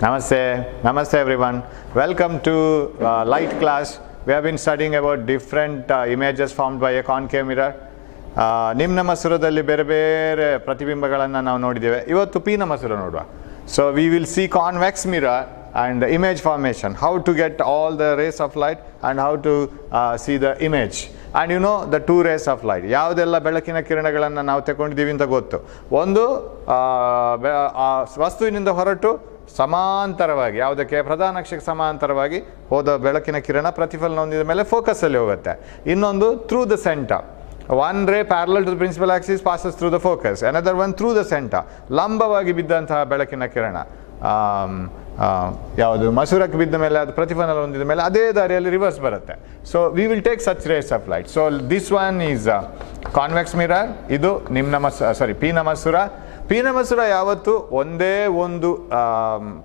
Namaste everyone. Welcome to light class. We have been studying about different images formed by a concave mirror. ನಿಮ್ನ ಮಸೂರದಲ್ಲಿ ಬೇರೆ ಬೇರೆ ಪ್ರತಿಬಿಂಬಗಳನ್ನು ನಾವು ನೋಡಿದ್ದೇವೆ. ಇವತ್ತು ಪಿನ ಮಸೂರ ನೋಡುವ. So we will see convex mirror and image formation, how to get all the rays of light and how to see the image. And you know the two rays of light. ಯಾವುದೆಲ್ಲ ಬೆಳಕಿನ ಕಿರಣಗಳನ್ನು ನಾವು ತಗೊಂಡಿದ್ದೀವಿ ಅಂತ ಗೊತ್ತು. ಒಂದು ವಸ್ತುವಿನಿಂದ ಹೊರಟು ಸಮಾಂತರವಾಗಿ ಯಾವುದಕ್ಕೆ ಪ್ರಧಾನ ಅಕ್ಷಕ್ಕೆ ಸಮಾಂತರವಾಗಿ ಹೋದ ಬೆಳಕಿನ ಕಿರಣ ಪ್ರತಿಫಲನ ಹೊಂದಿದ ಮೇಲೆ ಫೋಕಸಲ್ಲಿ ಹೋಗುತ್ತೆ. ಇನ್ನೊಂದು through the centre. One ray parallel to the principal axis passes through the focus. Another one through the center. ಲಂಬವಾಗಿ ಬಿದ್ದಂತಹ ಬೆಳಕಿನ ಕಿರಣ ಯಾವುದು ಮಸೂರಕ್ಕೆ ಬಿದ್ದ ಮೇಲೆ ಅದು ಪ್ರತಿಫಲನ ಹೊಂದಿದ ಮೇಲೆ ಅದೇ ದಾರಿಯಲ್ಲಿ ರಿವರ್ಸ್ ಬರುತ್ತೆ. So we will take such rays of light. So this one is convex mirror. ಇದು ಪಿನ ಮಸೂರ. ಪಿನ ಮಸೂರ ಯಾವತ್ತು ಒಂದೇ ಒಂದು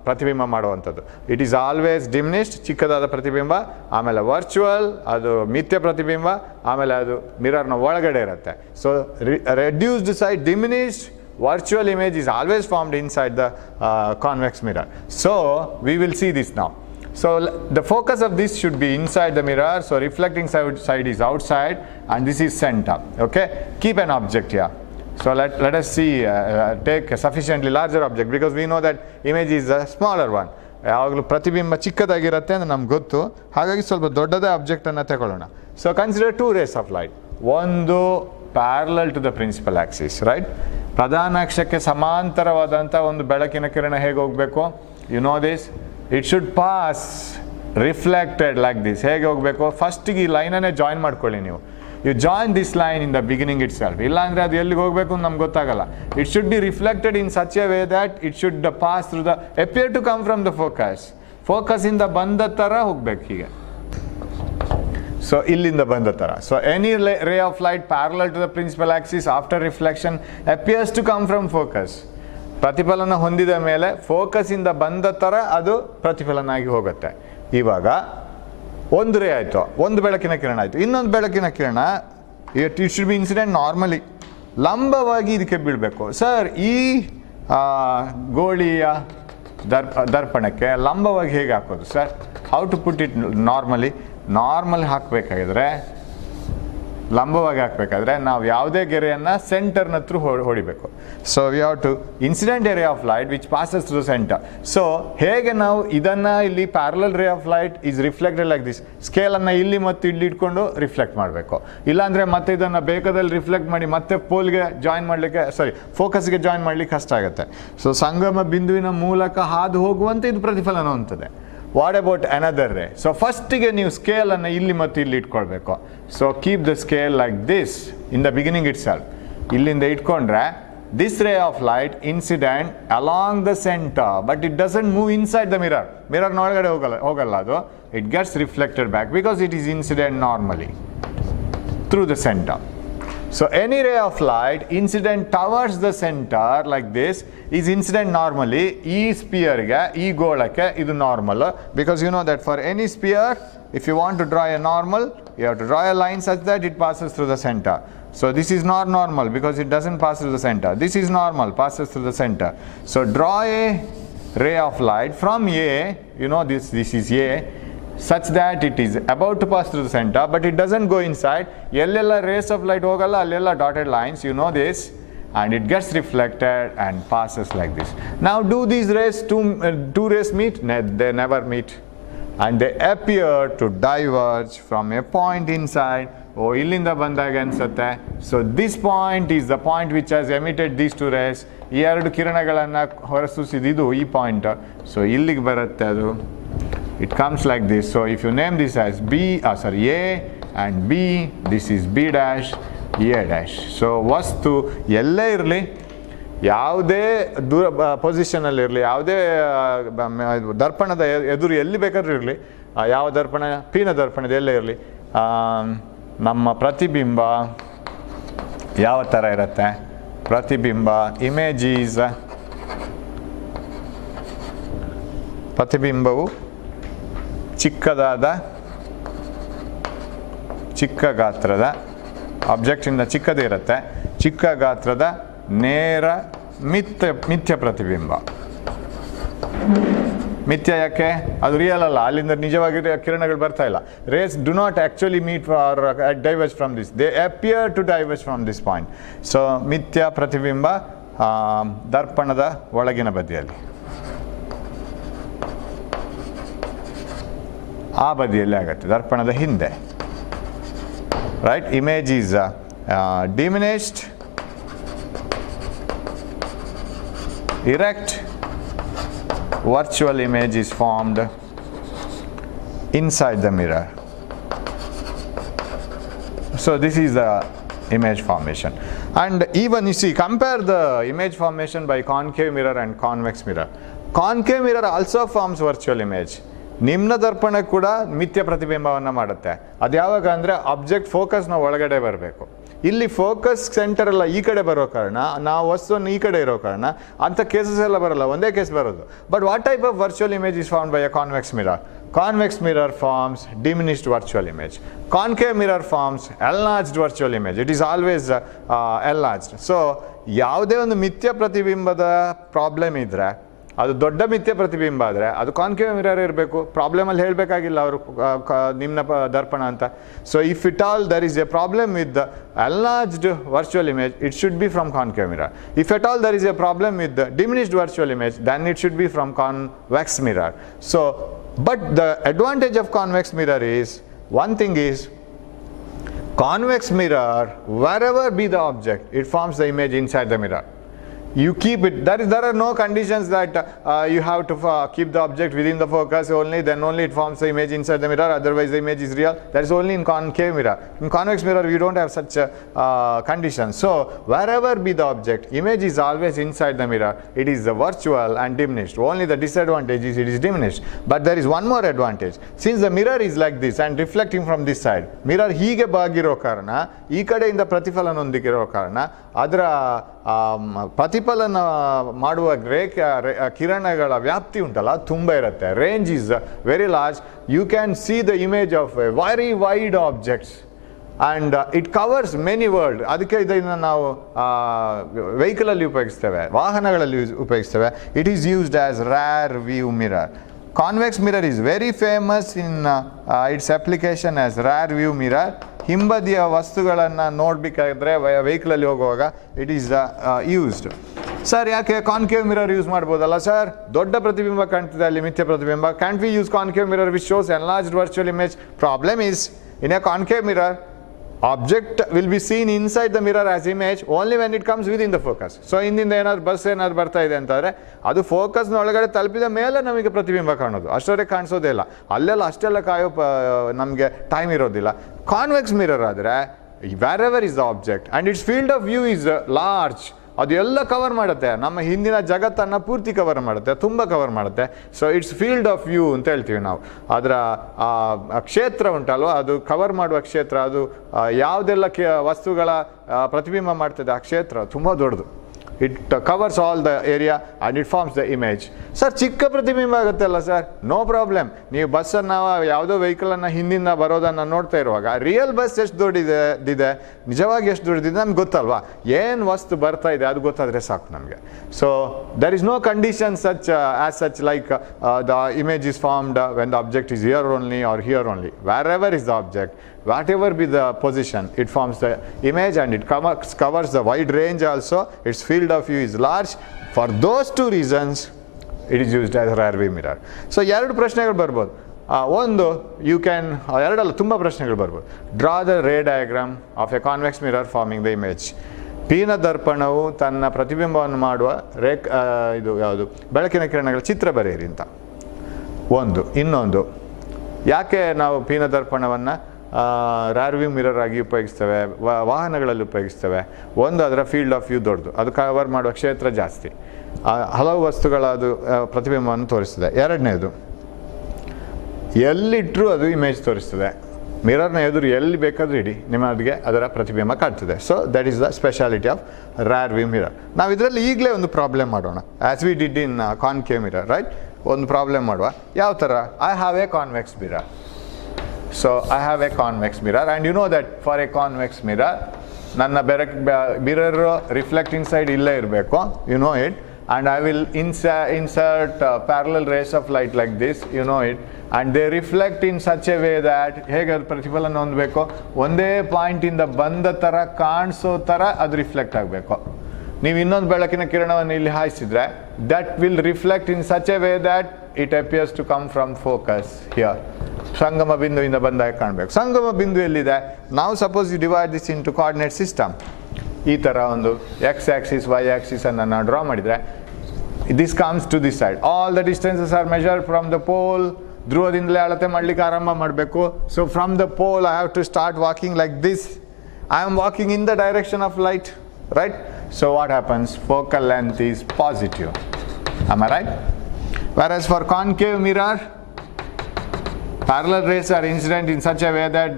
ಪ್ರತಿಬಿಂಬ ಮಾಡುವಂಥದ್ದು. ಇಟ್ ಈಸ್ ಆಲ್ವೇಸ್ ಡಿಮಿನಿಷ್ಡ್, ಚಿಕ್ಕದಾದ ಪ್ರತಿಬಿಂಬ, ಆಮೇಲೆ ವರ್ಚುವಲ್, ಅದು ಮಿಥ್ಯ ಪ್ರತಿಬಿಂಬ, ಆಮೇಲೆ ಅದು ಮಿರರ್ನ ಒಳಗಡೆ ಇರುತ್ತೆ. So reduced size, diminished virtual image is always formed inside the convex mirror. So we will see this now. So the focus of this should be inside the mirror. So reflecting side is outside and this is center. Okay, keep an object here. So let us see, take a sufficiently larger object because we know that image is a smaller one. ಯಾವಾಗಲೂ ಪ್ರತಿಬಿಂಬ ಚಿಕ್ಕದಾಗಿರುತ್ತೆ ಅಂತ ನಮ್ಗೆ ಗೊತ್ತು. ಹಾಗಾಗಿ ಸ್ವಲ್ಪ ದೊಡ್ಡದೇ ಆಬ್ಜೆಕ್ಟನ್ನು ತಗೊಳ್ಳೋಣ. So consider two rays of light. ಒಂದು parallel to the principal axis, right? ಪ್ರಧಾನ ಅಕ್ಷಕ್ಕೆ ಸಮಾಂತರವಾದಂಥ ಒಂದು ಬೆಳಕಿನ ಕಿರಣ ಹೇಗೆ ಹೋಗಬೇಕು? You know this. It should pass reflected like this. ಹೇಗೆ ಹೋಗಬೇಕು? ಫಸ್ಟಿಗೆ ಈ ಲೈನನ್ನೇ ಜಾಯಿನ್ ಮಾಡ್ಕೊಳ್ಳಿ ನೀವು. You join this line in the beginning itself. ಇಲ್ಲಾಂದರೆ ಅದು ಎಲ್ಲಿಗೆ ಹೋಗಬೇಕು ಅಂತ ನಮ್ಗೆ ಗೊತ್ತಾಗಲ್ಲ. It should be reflected in such a way that it should pass through the appear to come from the focus. ಫೋಕಸಿಂದ ಬಂದ ಥರ ಹೋಗ್ಬೇಕು ಹೀಗೆ. ಸೊ ಇಲ್ಲಿಂದ ಬಂದ ಥರ. So any ray of light parallel to the principal axis after reflection appears to come from focus. ಪ್ರತಿಫಲನ ಹೊಂದಿದ ಮೇಲೆ ಫೋಕಸಿಂದ ಬಂದ ಥರ ಅದು ಪ್ರತಿಫಲನ ಆಗಿ ಹೋಗುತ್ತೆ. ಇವಾಗ ಒಂದು ರೇ ಆಯಿತು, ಒಂದು ಬೆಳಕಿನ ಕಿರಣ ಆಯಿತು. ಇನ್ನೊಂದು ಬೆಳಕಿನ ಕಿರಣ it should be incident normally ಲಂಬವಾಗಿ ಇದಕ್ಕೆ ಬೀಳಬೇಕು. ಸರ್, ಈ ಗೋಳಿಯ ದರ್ಪಣಕ್ಕೆ ಲಂಬವಾಗಿ ಹೇಗೆ ಹಾಕೋದು sir? How to put it normally? Normal ಹಾಕಬೇಕಾಗಿದ್ರೆ, ಲಂಬವಾಗಿ ಹಾಕಬೇಕಾದ್ರೆ ನಾವು ಯಾವುದೇ ಗೆರೆಯನ್ನು ಸೆಂಟರ್ನ ಥ್ರೂ ಹೊಡಿಬೇಕು. So we have to incident ray of light which passes through centre. So ಹೇಗೆ ನಾವು ಇದನ್ನು ಇಲ್ಲಿ parallel ray of light is reflected like this. ಸ್ಕೇಲನ್ನು ಇಲ್ಲಿ ಮತ್ತು ಇಲ್ಲಿ ಇಟ್ಕೊಂಡು ರಿಫ್ಲೆಕ್ಟ್ ಮಾಡಬೇಕು. ಇಲ್ಲಾಂದರೆ ಮತ್ತೆ ಇದನ್ನು ಬೇಕಾದಲ್ಲಿ ರಿಫ್ಲೆಕ್ಟ್ ಮಾಡಿ ಮತ್ತೆ ಪೋಲ್ಗೆ ಜಾಯಿನ್ ಮಾಡಲಿಕ್ಕೆ ಫೋಕಸ್ಗೆ ಜಾಯಿನ್ ಮಾಡಲಿಕ್ಕೆ ಕಷ್ಟ ಆಗುತ್ತೆ. ಸೊ ಸಂಗಮ ಬಿಂದುವಿನ ಮೂಲಕ ಹಾದು ಹೋಗುವಂತೆ ಇದು ಪ್ರತಿಫಲನ ಹೊಂದುತ್ತದೆ. What about another ray? So ಫಸ್ಟಿಗೆ ನೀವು ಸ್ಕೇಲನ್ನು ಇಲ್ಲಿ ಮತ್ತು ಇಲ್ಲಿ ಇಟ್ಕೊಳ್ಬೇಕು. So keep the scale like this in the beginning itself. ಇಲ್ಲಿಂದ ಇಟ್ಕೊಂಡ್ರೆ this ray of light incident along the centre but it doesn't move inside the mirror. ಮಿರರ್ನ ಒಳಗಡೆ ಹೋಗಲ್ಲ ಅದು. It gets reflected back because it is incident normally through the centre. So any ray of light incident towards the center like this is incident normally. E sphere ge, e golake idu normal, because you know that for any sphere if you want to draw a normal you have to draw a line such that it passes through the center. So this is not normal because it doesn't pass through the center. This is normal, passes through the center. So draw a ray of light from A, you know this is A, such that it is about to pass through the center but it doesn't go inside. Ellella rays of light hogalla, allella dotted lines, you know this, and it gets reflected and passes like this. Now do these rays, two rays meet? They never meet, and they appear to diverge from a point inside. Oh, illinda bandaga ansutte. So this point is the point which has emitted these two rays. ಈ ಎರಡು ಕಿರಣಗಳನ್ನು ಹೊರಸೂಸಿದ್ದು ಈ point. So ಇಲ್ಲಿಗೆ ಬರುತ್ತೆ ಅದು. It comes like this. So if you name this as A and B, this is B dash, A dash. So ವಸ್ತು ಎಲ್ಲೇ ಇರಲಿ, ಯಾವುದೇ ದೂರ ಪೊಸಿಷನಲ್ಲಿ ಇರಲಿ, ಯಾವುದೇ ದರ್ಪಣದ ಎದುರು ಎಲ್ಲಿ ಬೇಕಾದ್ರೂ ಇರಲಿ, ಯಾವ ದರ್ಪಣ, ಪಿನ ದರ್ಪಣದ ಎಲ್ಲೇ ಇರಲಿ, ನಮ್ಮ ಪ್ರತಿಬಿಂಬ ಯಾವ ಥರ ಇರುತ್ತೆ? ಪ್ರತಿಬಿಂಬ ಪ್ರತಿಬಿಂಬವು ಚಿಕ್ಕ ಗಾತ್ರದ ಆಬ್ಜೆಕ್ಟಿಂದ ಚಿಕ್ಕದೇ ಇರುತ್ತೆ. ಚಿಕ್ಕ ಗಾತ್ರದ ನೇರ ಮಿಥ್ಯ ಪ್ರತಿಬಿಂಬ. ಮಿಥ್ಯ ಯಾಕೆ? ಅದು ರಿಯಲ್ ಅಲ್ಲ, ಅಲ್ಲಿಂದ ನಿಜವಾಗಿ ಕಿರಣಗಳು ಬರ್ತಾ ಇಲ್ಲ. Rays do not actually meet or diverge from this, they appear to diverge from this point. So ಮಿಥ್ಯ ಪ್ರತಿಬಿಂಬ ದರ್ಪಣದ ಒಳಗಿನ ಬದಿಯಲ್ಲಿ, ಆ ಬದಿಯಲ್ಲಿ ಆಗುತ್ತೆ, ದರ್ಪಣದ ಹಿಂದೆ. Right, image is diminished, erect, virtual image is formed inside the mirror. So this is the image formation. And even you see, compare the image formation by concave mirror and convex mirror. Concave mirror also forms virtual image. ನಿಮ್ನ ದರ್ಪಣ ಕೂಡ ಮಿಥ್ಯ ಪ್ರತಿಬಿಂಬವನ್ನು ಮಾಡುತ್ತೆ. ಅದು ಯಾವಾಗ ಅಂದರೆ object ಫೋಕಸ್ನ ಒಳಗಡೆ ಬರಬೇಕು. ಇಲ್ಲಿ ಫೋಕಸ್ ಸೆಂಟರ್ ಎಲ್ಲ ಈ ಕಡೆ ಬರೋ ಕಾರಣ, ನಾವು ವಸ್ತುವನ್ನು ಈ ಕಡೆ ಇರೋ ಕಾರಣ ಅಂಥ ಕೇಸಸ್ ಎಲ್ಲ ಬರಲ್ಲ, ಒಂದೇ ಕೇಸ್ ಬರೋದು. But what type of virtual image is formed by a convex mirror? Convex mirror forms diminished virtual image. Concave mirror forms enlarged virtual image. It is always enlarged. So ಯಾವುದೇ ಒಂದು ಮಿಥ್ಯ ಪ್ರತಿಬಿಂಬದ problem ಇದ್ದರೆ, ಅದು ದೊಡ್ಡ ಮಿಥ್ಯ ಪ್ರತಿಬಿಂಬ ಆದರೆ ಅದು ಕಾನ್ಕೇವ್ ಮಿರರ್ ಇರಬೇಕು. ಪ್ರಾಬ್ಲಮಲ್ಲಿ ಹೇಳಬೇಕಾಗಿಲ್ಲ ಅವರು ನಿಮ್ನ ದರ್ಪಣ ಅಂತ. So if it all there is a problem with the enlarged virtual image, it should be from concave mirror. If at all there is a problem with the diminished virtual image, then it should be from convex mirror. So but the advantage of convex mirror is, one thing is, convex mirror, wherever be the object, it forms the image inside the mirror. You keep it, there are no conditions that you have to keep the object within the focus only, then only it forms the image inside the mirror, otherwise the image is real. That is only in concave mirror. In convex mirror we don't have such conditions. So wherever be the object, image is always inside the mirror. It is the virtual and diminished. Only the disadvantage is it is diminished. But there is one more advantage. Since the mirror is like this and reflecting from this side, mirror ಹೀಗೆ ಬಾಗಿರೋ ಕಾರಣ, ಈ ಕಡೆಯಿಂದ ಪ್ರತಿಫಲನೊಂದಿಗಿರೋ ಕಾರಣ, ಅದರ ಪ್ರತಿಫಲನ ಮಾಡುವ ಕಿರಣಗಳ ವ್ಯಾಪ್ತಿ ಉಂಟಲ್ಲ ತುಂಬ ಇರುತ್ತೆ. Range is very large. You can see the image of a very wide objects and it covers many world. ಅದಕ್ಕೆ ಇದನ್ನು ನಾವು ವೆಹಿಕಲಲ್ಲಿ ಉಪಯೋಗಿಸ್ತೇವೆ, ವಾಹನಗಳಲ್ಲಿ ಉಪಯೋಗಿಸ್ತೇವೆ. It is used as rear view mirror. Convex mirror is very famous in its application as rear view mirror. ಹಿಂಬದಿಯ ವಸ್ತುಗಳನ್ನು ನೋಡಬೇಕಾದ್ರೆ ವೆಹಿಕಲಲ್ಲಿ ಹೋಗುವಾಗ ಇಟ್ ಈಸ್ ಯೂಸ್ಡ್. ಸರ್ ಯಾಕೆ ಕಾನ್ಕೇವ್ ಮಿರರ್ ಯೂಸ್ ಮಾಡ್ಬೋದಲ್ಲ ಸರ್? ದೊಡ್ಡ ಪ್ರತಿಬಿಂಬ ಕಾಣ್ತಿದೆ ಅಲ್ಲಿ, ಮಿಥ್ಯ ಪ್ರತಿಬಿಂಬ. Can't we use concave mirror which shows enlarged virtual image? Problem is, in a concave mirror object will be seen inside the mirror as image only when it comes within the focus. So ಹಿಂದಿಂದ ಏನಾದ್ರು bus ಏನಾದ್ರು ಬರ್ತಾ ಇದೆ ಅಂತಂದರೆ ಅದು ಫೋಕಸ್ನ ಒಳಗಡೆ ತಲುಪಿದ ಮೇಲೆ ನಮಗೆ ಪ್ರತಿಬಿಂಬ ಕಾಣೋದು, ಅಷ್ಟೊರೆ ಕಾಣಿಸೋದೇ ಇಲ್ಲ. ಅಲ್ಲೆಲ್ಲ ಅಷ್ಟೆಲ್ಲ ಕಾಯೋ ನಮಗೆ ಟೈಮ್ ಇರೋದಿಲ್ಲ. ಕಾನ್ವೆಕ್ಸ್ ಮಿರರ್ ಆದರೆ wherever is the object and its field of view is large, ಅದು ಎಲ್ಲ ಕವರ್ ಮಾಡುತ್ತೆ, ನಮ್ಮ ಹಿಂದಿನ ಜಗತ್ತನ್ನು ಪೂರ್ತಿ ಕವರ್ ಮಾಡುತ್ತೆ, ತುಂಬ ಕವರ್ ಮಾಡುತ್ತೆ. So it's field of view ಅಂತ ಹೇಳ್ತೀವಿ ನಾವು. ಅದರ ಕ್ಷೇತ್ರ ಉಂಟಲ್ವ, ಅದು ಕವರ್ ಮಾಡುವ ಕ್ಷೇತ್ರ, ಅದು ಯಾವುದೆಲ್ಲ ವಸ್ತುಗಳ ಪ್ರತಿಬಿಂಬ ಮಾಡ್ತದೆ ಆ ಕ್ಷೇತ್ರ ತುಂಬ ದೊಡ್ಡದು. It covers all the area and it forms the image. Sir ಚಿಕ್ಕ ಪ್ರತಿಬಿಂಬ ಆಗುತ್ತಲ್ಲ ಸರ್? No problem. ನೀವು ಬಸ್ಸನ್ನು ಯಾವುದೋ ವೆಹಿಕಲನ್ನು ಹಿಂದಿಂದ ಬರೋದನ್ನು ನೋಡ್ತಾ ಇರುವಾಗ ರಿಯಲ್ ಬಸ್ ಎಷ್ಟು ದೊಡ್ಡದಿದೆ, ನಿಜವಾಗಿ ಎಷ್ಟು ದೊಡ್ಡದಿದೆ ನಮ್ಗೆ ಗೊತ್ತಲ್ವಾ? ಏನು ವಸ್ತು ಬರ್ತಾ ಇದೆ ಅದು ಗೊತ್ತಾದರೆ ಸಾಕು ನಮಗೆ. So there is no condition such as such like the image is formed when the object is here only or here only. Where is the object, whatever be the position, it forms the image and it covers the wide range also. Its field of view is large. For those two reasons it is used as rear view mirror. So ಎರಡು ಪ್ರಶ್ನೆಗಳು ಬರ್ಬೋದು. ಒಂದು, you can, ಎರಡಲ್ಲ ತುಂಬ ಪ್ರಶ್ನೆಗಳು ಬರ್ಬೋದು. Draw the ray diagram of a convex mirror forming the image. ಪೀನ ದರ್ಪಣವು ತನ್ನ ಪ್ರತಿಬಿಂಬವನ್ನು ಮಾಡುವ ಇದು ಯಾವುದು, ಬೆಳಕಿನ ಕಿರಣಗಳ ಚಿತ್ರ ಬರೆಯಿರಿ ಅಂತ ಒಂದು. ಇನ್ನೊಂದು, ಯಾಕೆ ನಾವು ಪೀನ ದರ್ಪಣವನ್ನು ರೇರ್ ವ್ಯೂ ಮಿರರ್ ಆಗಿ ಉಪಯೋಗಿಸ್ತೇವೆ, ವಾಹನಗಳಲ್ಲಿ ಉಪಯೋಗಿಸ್ತೇವೆ? ಒಂದು, ಅದರ ಫೀಲ್ಡ್ ಆಫ್ ವ್ಯೂ ದೊಡ್ಡದು, ಅದು ಕವರ್ ಮಾಡುವ ಕ್ಷೇತ್ರ ಜಾಸ್ತಿ, ಹಲವು ವಸ್ತುಗಳ ಅದು ಪ್ರತಿಬಿಂಬವನ್ನು ತೋರಿಸ್ತದೆ. ಎರಡನೇದು, ಎಲ್ಲಿಟ್ಟರೂ ಅದು ಇಮೇಜ್ ತೋರಿಸ್ತದೆ. ಮಿರರ್ನ ಎದುರು ಎಲ್ಲಿ ಬೇಕಾದರೂ ಇಡಿ, ನಿಮಗೆ ಅದರ ಪ್ರತಿಬಿಂಬ ಕಾಣ್ತದೆ. So that is the speciality of rare view mirror. ನಾವು ಇದರಲ್ಲಿ ಈಗಲೇ ಒಂದು ಪ್ರಾಬ್ಲಮ್ ಮಾಡೋಣ, as we did in concave mirror, right? ಒಂದು ಪ್ರಾಬ್ಲಮ್ ಮಾಡುವ. ಯಾವ ಥರ? I have A convex mirror. So I have a convex mirror and you know that for a convex mirror ನನ್ನ ಮಿರರ್ ರಿಫ್ಲೆಕ್ಟಿಂಗ್ ಸೈಡ್ ಇಲ್ಲೇ ಇರಬೇಕು, you know it. and I will insert parallel rays of light like this, you know it, and they reflect in such a way that ಹೇಗೆ ಅದು ಪ್ರತಿಫಲನ ಹೊಂದಬೇಕು, ಒಂದೇ ಪಾಯಿಂಟಿಂದ ಬಂದ ಥರ ಕಾಣಿಸೋ ಥರ ಅದು ರಿಫ್ಲೆಕ್ಟ್ ಆಗಬೇಕು. ನೀವು ಇನ್ನೊಂದು ಬೆಳಕಿನ ಕಿರಣವನ್ನು ಇಲ್ಲಿ ಹಾಯಿಸಿದ್ರೆ that will reflect in such a way that it appears to come from focus here. ಸಂಗಮ ಬಿಂದುವಿಂದ ಬಂದಾಗ ಕಾಣಬೇಕು. ಸಂಗಮ ಬಿಂದು ಎಲ್ಲಿದೆ? ನಾವು suppose you divide this into coordinate system. ಈ ಥರ ಒಂದು ಎಕ್ಸ್ ಆಕ್ಸಿಸ್ ವೈ ಆಕ್ಸಿಸನ್ನು ನಾವು ಡ್ರಾ ಮಾಡಿದರೆ this comes to this side. All the distances are measured from the pole. ಧ್ರುವದಿಂದಲೇ ಅಳತೆ ಮಾಡಲಿಕ್ಕೆ ಆರಂಭ ಮಾಡಬೇಕು. So from the pole I have to start walking like this. I am walking in the direction of light, right? So what happens? Focal length is positive. Am I right? Whereas for concave mirror, parallel rays are incident in such a way that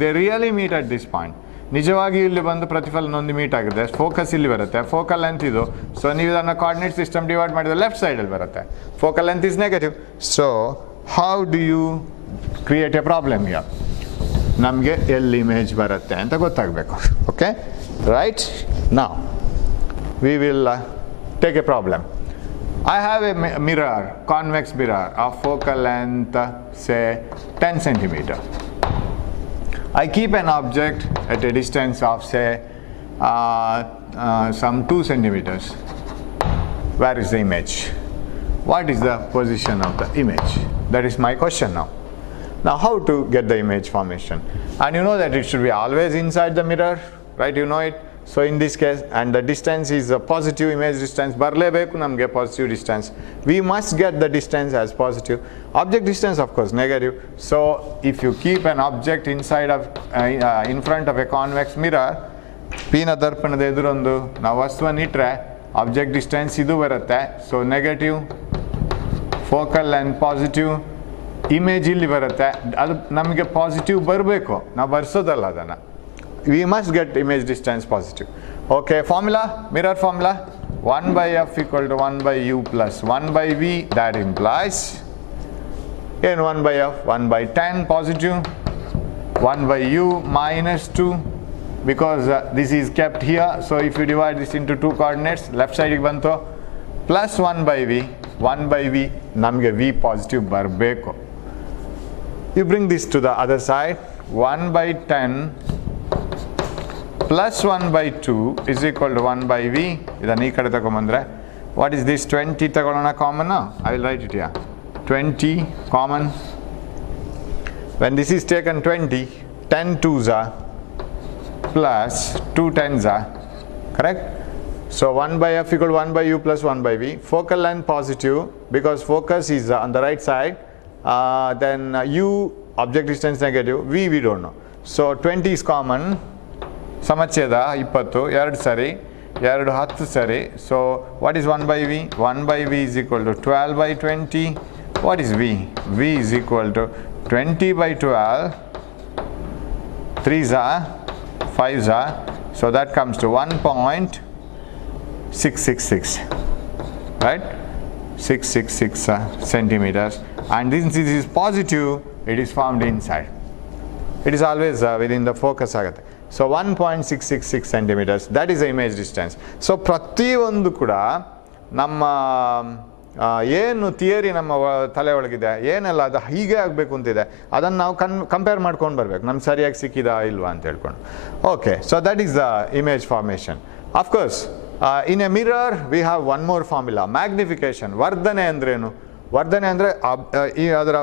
they really meet at this point. ನಿಜವಾಗಿ ಇಲ್ಲಿ ಬಂದು ಪ್ರತಿಫಲನ ಒಂದು meet ಆಗುತ್ತೆ. Focus ಇಲ್ಲಿ ಬರುತ್ತೆ, focal length ಇದು. So ನೀವು ಇದನ್ನು ಕೋಆರ್ಡಿನೇಟ್ ಸಿಸ್ಟಮ್ ಡಿವೈಡ್ ಮಾಡಿದ್ರೆ ಲೆಫ್ಟ್ ಸೈಡಲ್ಲಿ ಬರುತ್ತೆ. Focal length is negative. So how do you create a problem here? ನಮಗೆ ಎಲ್ಲಿ ಇಮೇಜ್ ಬರುತ್ತೆ ಅಂತ ಗೊತ್ತಾಗಬೇಕು. Okay, right? Now we will take a problem. I have a mirror, convex mirror of focal length say 10 centimeter. I keep an object at a distance of say some 2 centimeters. Where is the image? What is the position of the image? That is my question now. Now how to get the image formation? And you know that it should be always inside the mirror, right? You know it. So in this case, and the distance is a positive image distance. Barlebeku namge positive distance. We must get the distance as positive. Object distance of course negative. So if you keep an object inside of in front of a convex mirror, ಪೀನ ದರ್ಪಣದ ಎದುರೊಂದು ನಾವು ವಸ್ತುವನ್ನು ಇಟ್ಟರೆ object distance ಇದು ಬರುತ್ತೆ. So negative, focal length positive, image ಇಲ್ಲಿ ಬರುತ್ತೆ. ಅದು ನಮಗೆ positive ಬರಬೇಕು, ನಾವು ಬರ್ಸೋದಲ್ಲ ಅದನ್ನು. We must get image distance positive. Okay, formula, mirror formula, 1 by f equal to 1 by u plus 1 by v. That implies in 1 by f, 1 by 10 positive, 1 by u minus 2, because this is kept here. So if you divide this into 2 coordinates, left side banto, plus 1 by v, 1 by v, namge v positive barbeko. You bring this to the other side, 1 by 10 plus 1 by 2 is equal to 1 by v. ಇದನ್ನು ಈ ಕಡೆ ತಗೊಂಬಂದ್ರೆ what is this? 20 ತಗೊಳ್ಳೋಣ common. I will write it here. 20 common. When this is taken 20, 10 2s are plus 2 10s are, correct? So 1 by f equal to 1 by u plus 1 by v. Focal length positive because focus is on the right side. Then u, object distance negative, v we don't know. So 20 is common. ಸಮಚ್ಛೇದ 20, 2 ಸರಿ, 2 10 ಸರಿ. So what is 1 by V? 1 by V is equal to 12 by 20. What is V? V is equal to 20 by 12, 3s are, 5s are. So that comes to 1.666, right? 666 centimeters. And this is positive, it is formed inside. It is always within the focus ಆಗುತ್ತೆ. So 1.666 centimeters, that is the image distance. So ಪ್ರತಿಯೊಂದು ಕೂಡ ನಮ್ಮ ಏನು theory ನಮ್ಮ ತಲೆ ಒಳಗಿದೆ ಏನೆಲ್ಲ ಅದು ಹೀಗೆ ಆಗಬೇಕು ಅಂತಿದೆ ಅದನ್ನು ನಾವು ಕಂಪೇರ್ ಮಾಡ್ಕೊಂಡು ಬರಬೇಕು, ನಮ್ಗೆ ಸರಿಯಾಗಿ ಸಿಕ್ಕಿದಾ ಇಲ್ವಾ ಅಂತ ಹೇಳ್ಕೊಂಡು. Okay, so that is the image formation. Of course in a mirror we have one more formula, magnification. ವರ್ಧನೆ ಅಂದ್ರೇನು? ವರ್ಧನೆ ಅಂದರೆ ಈ ಅದರ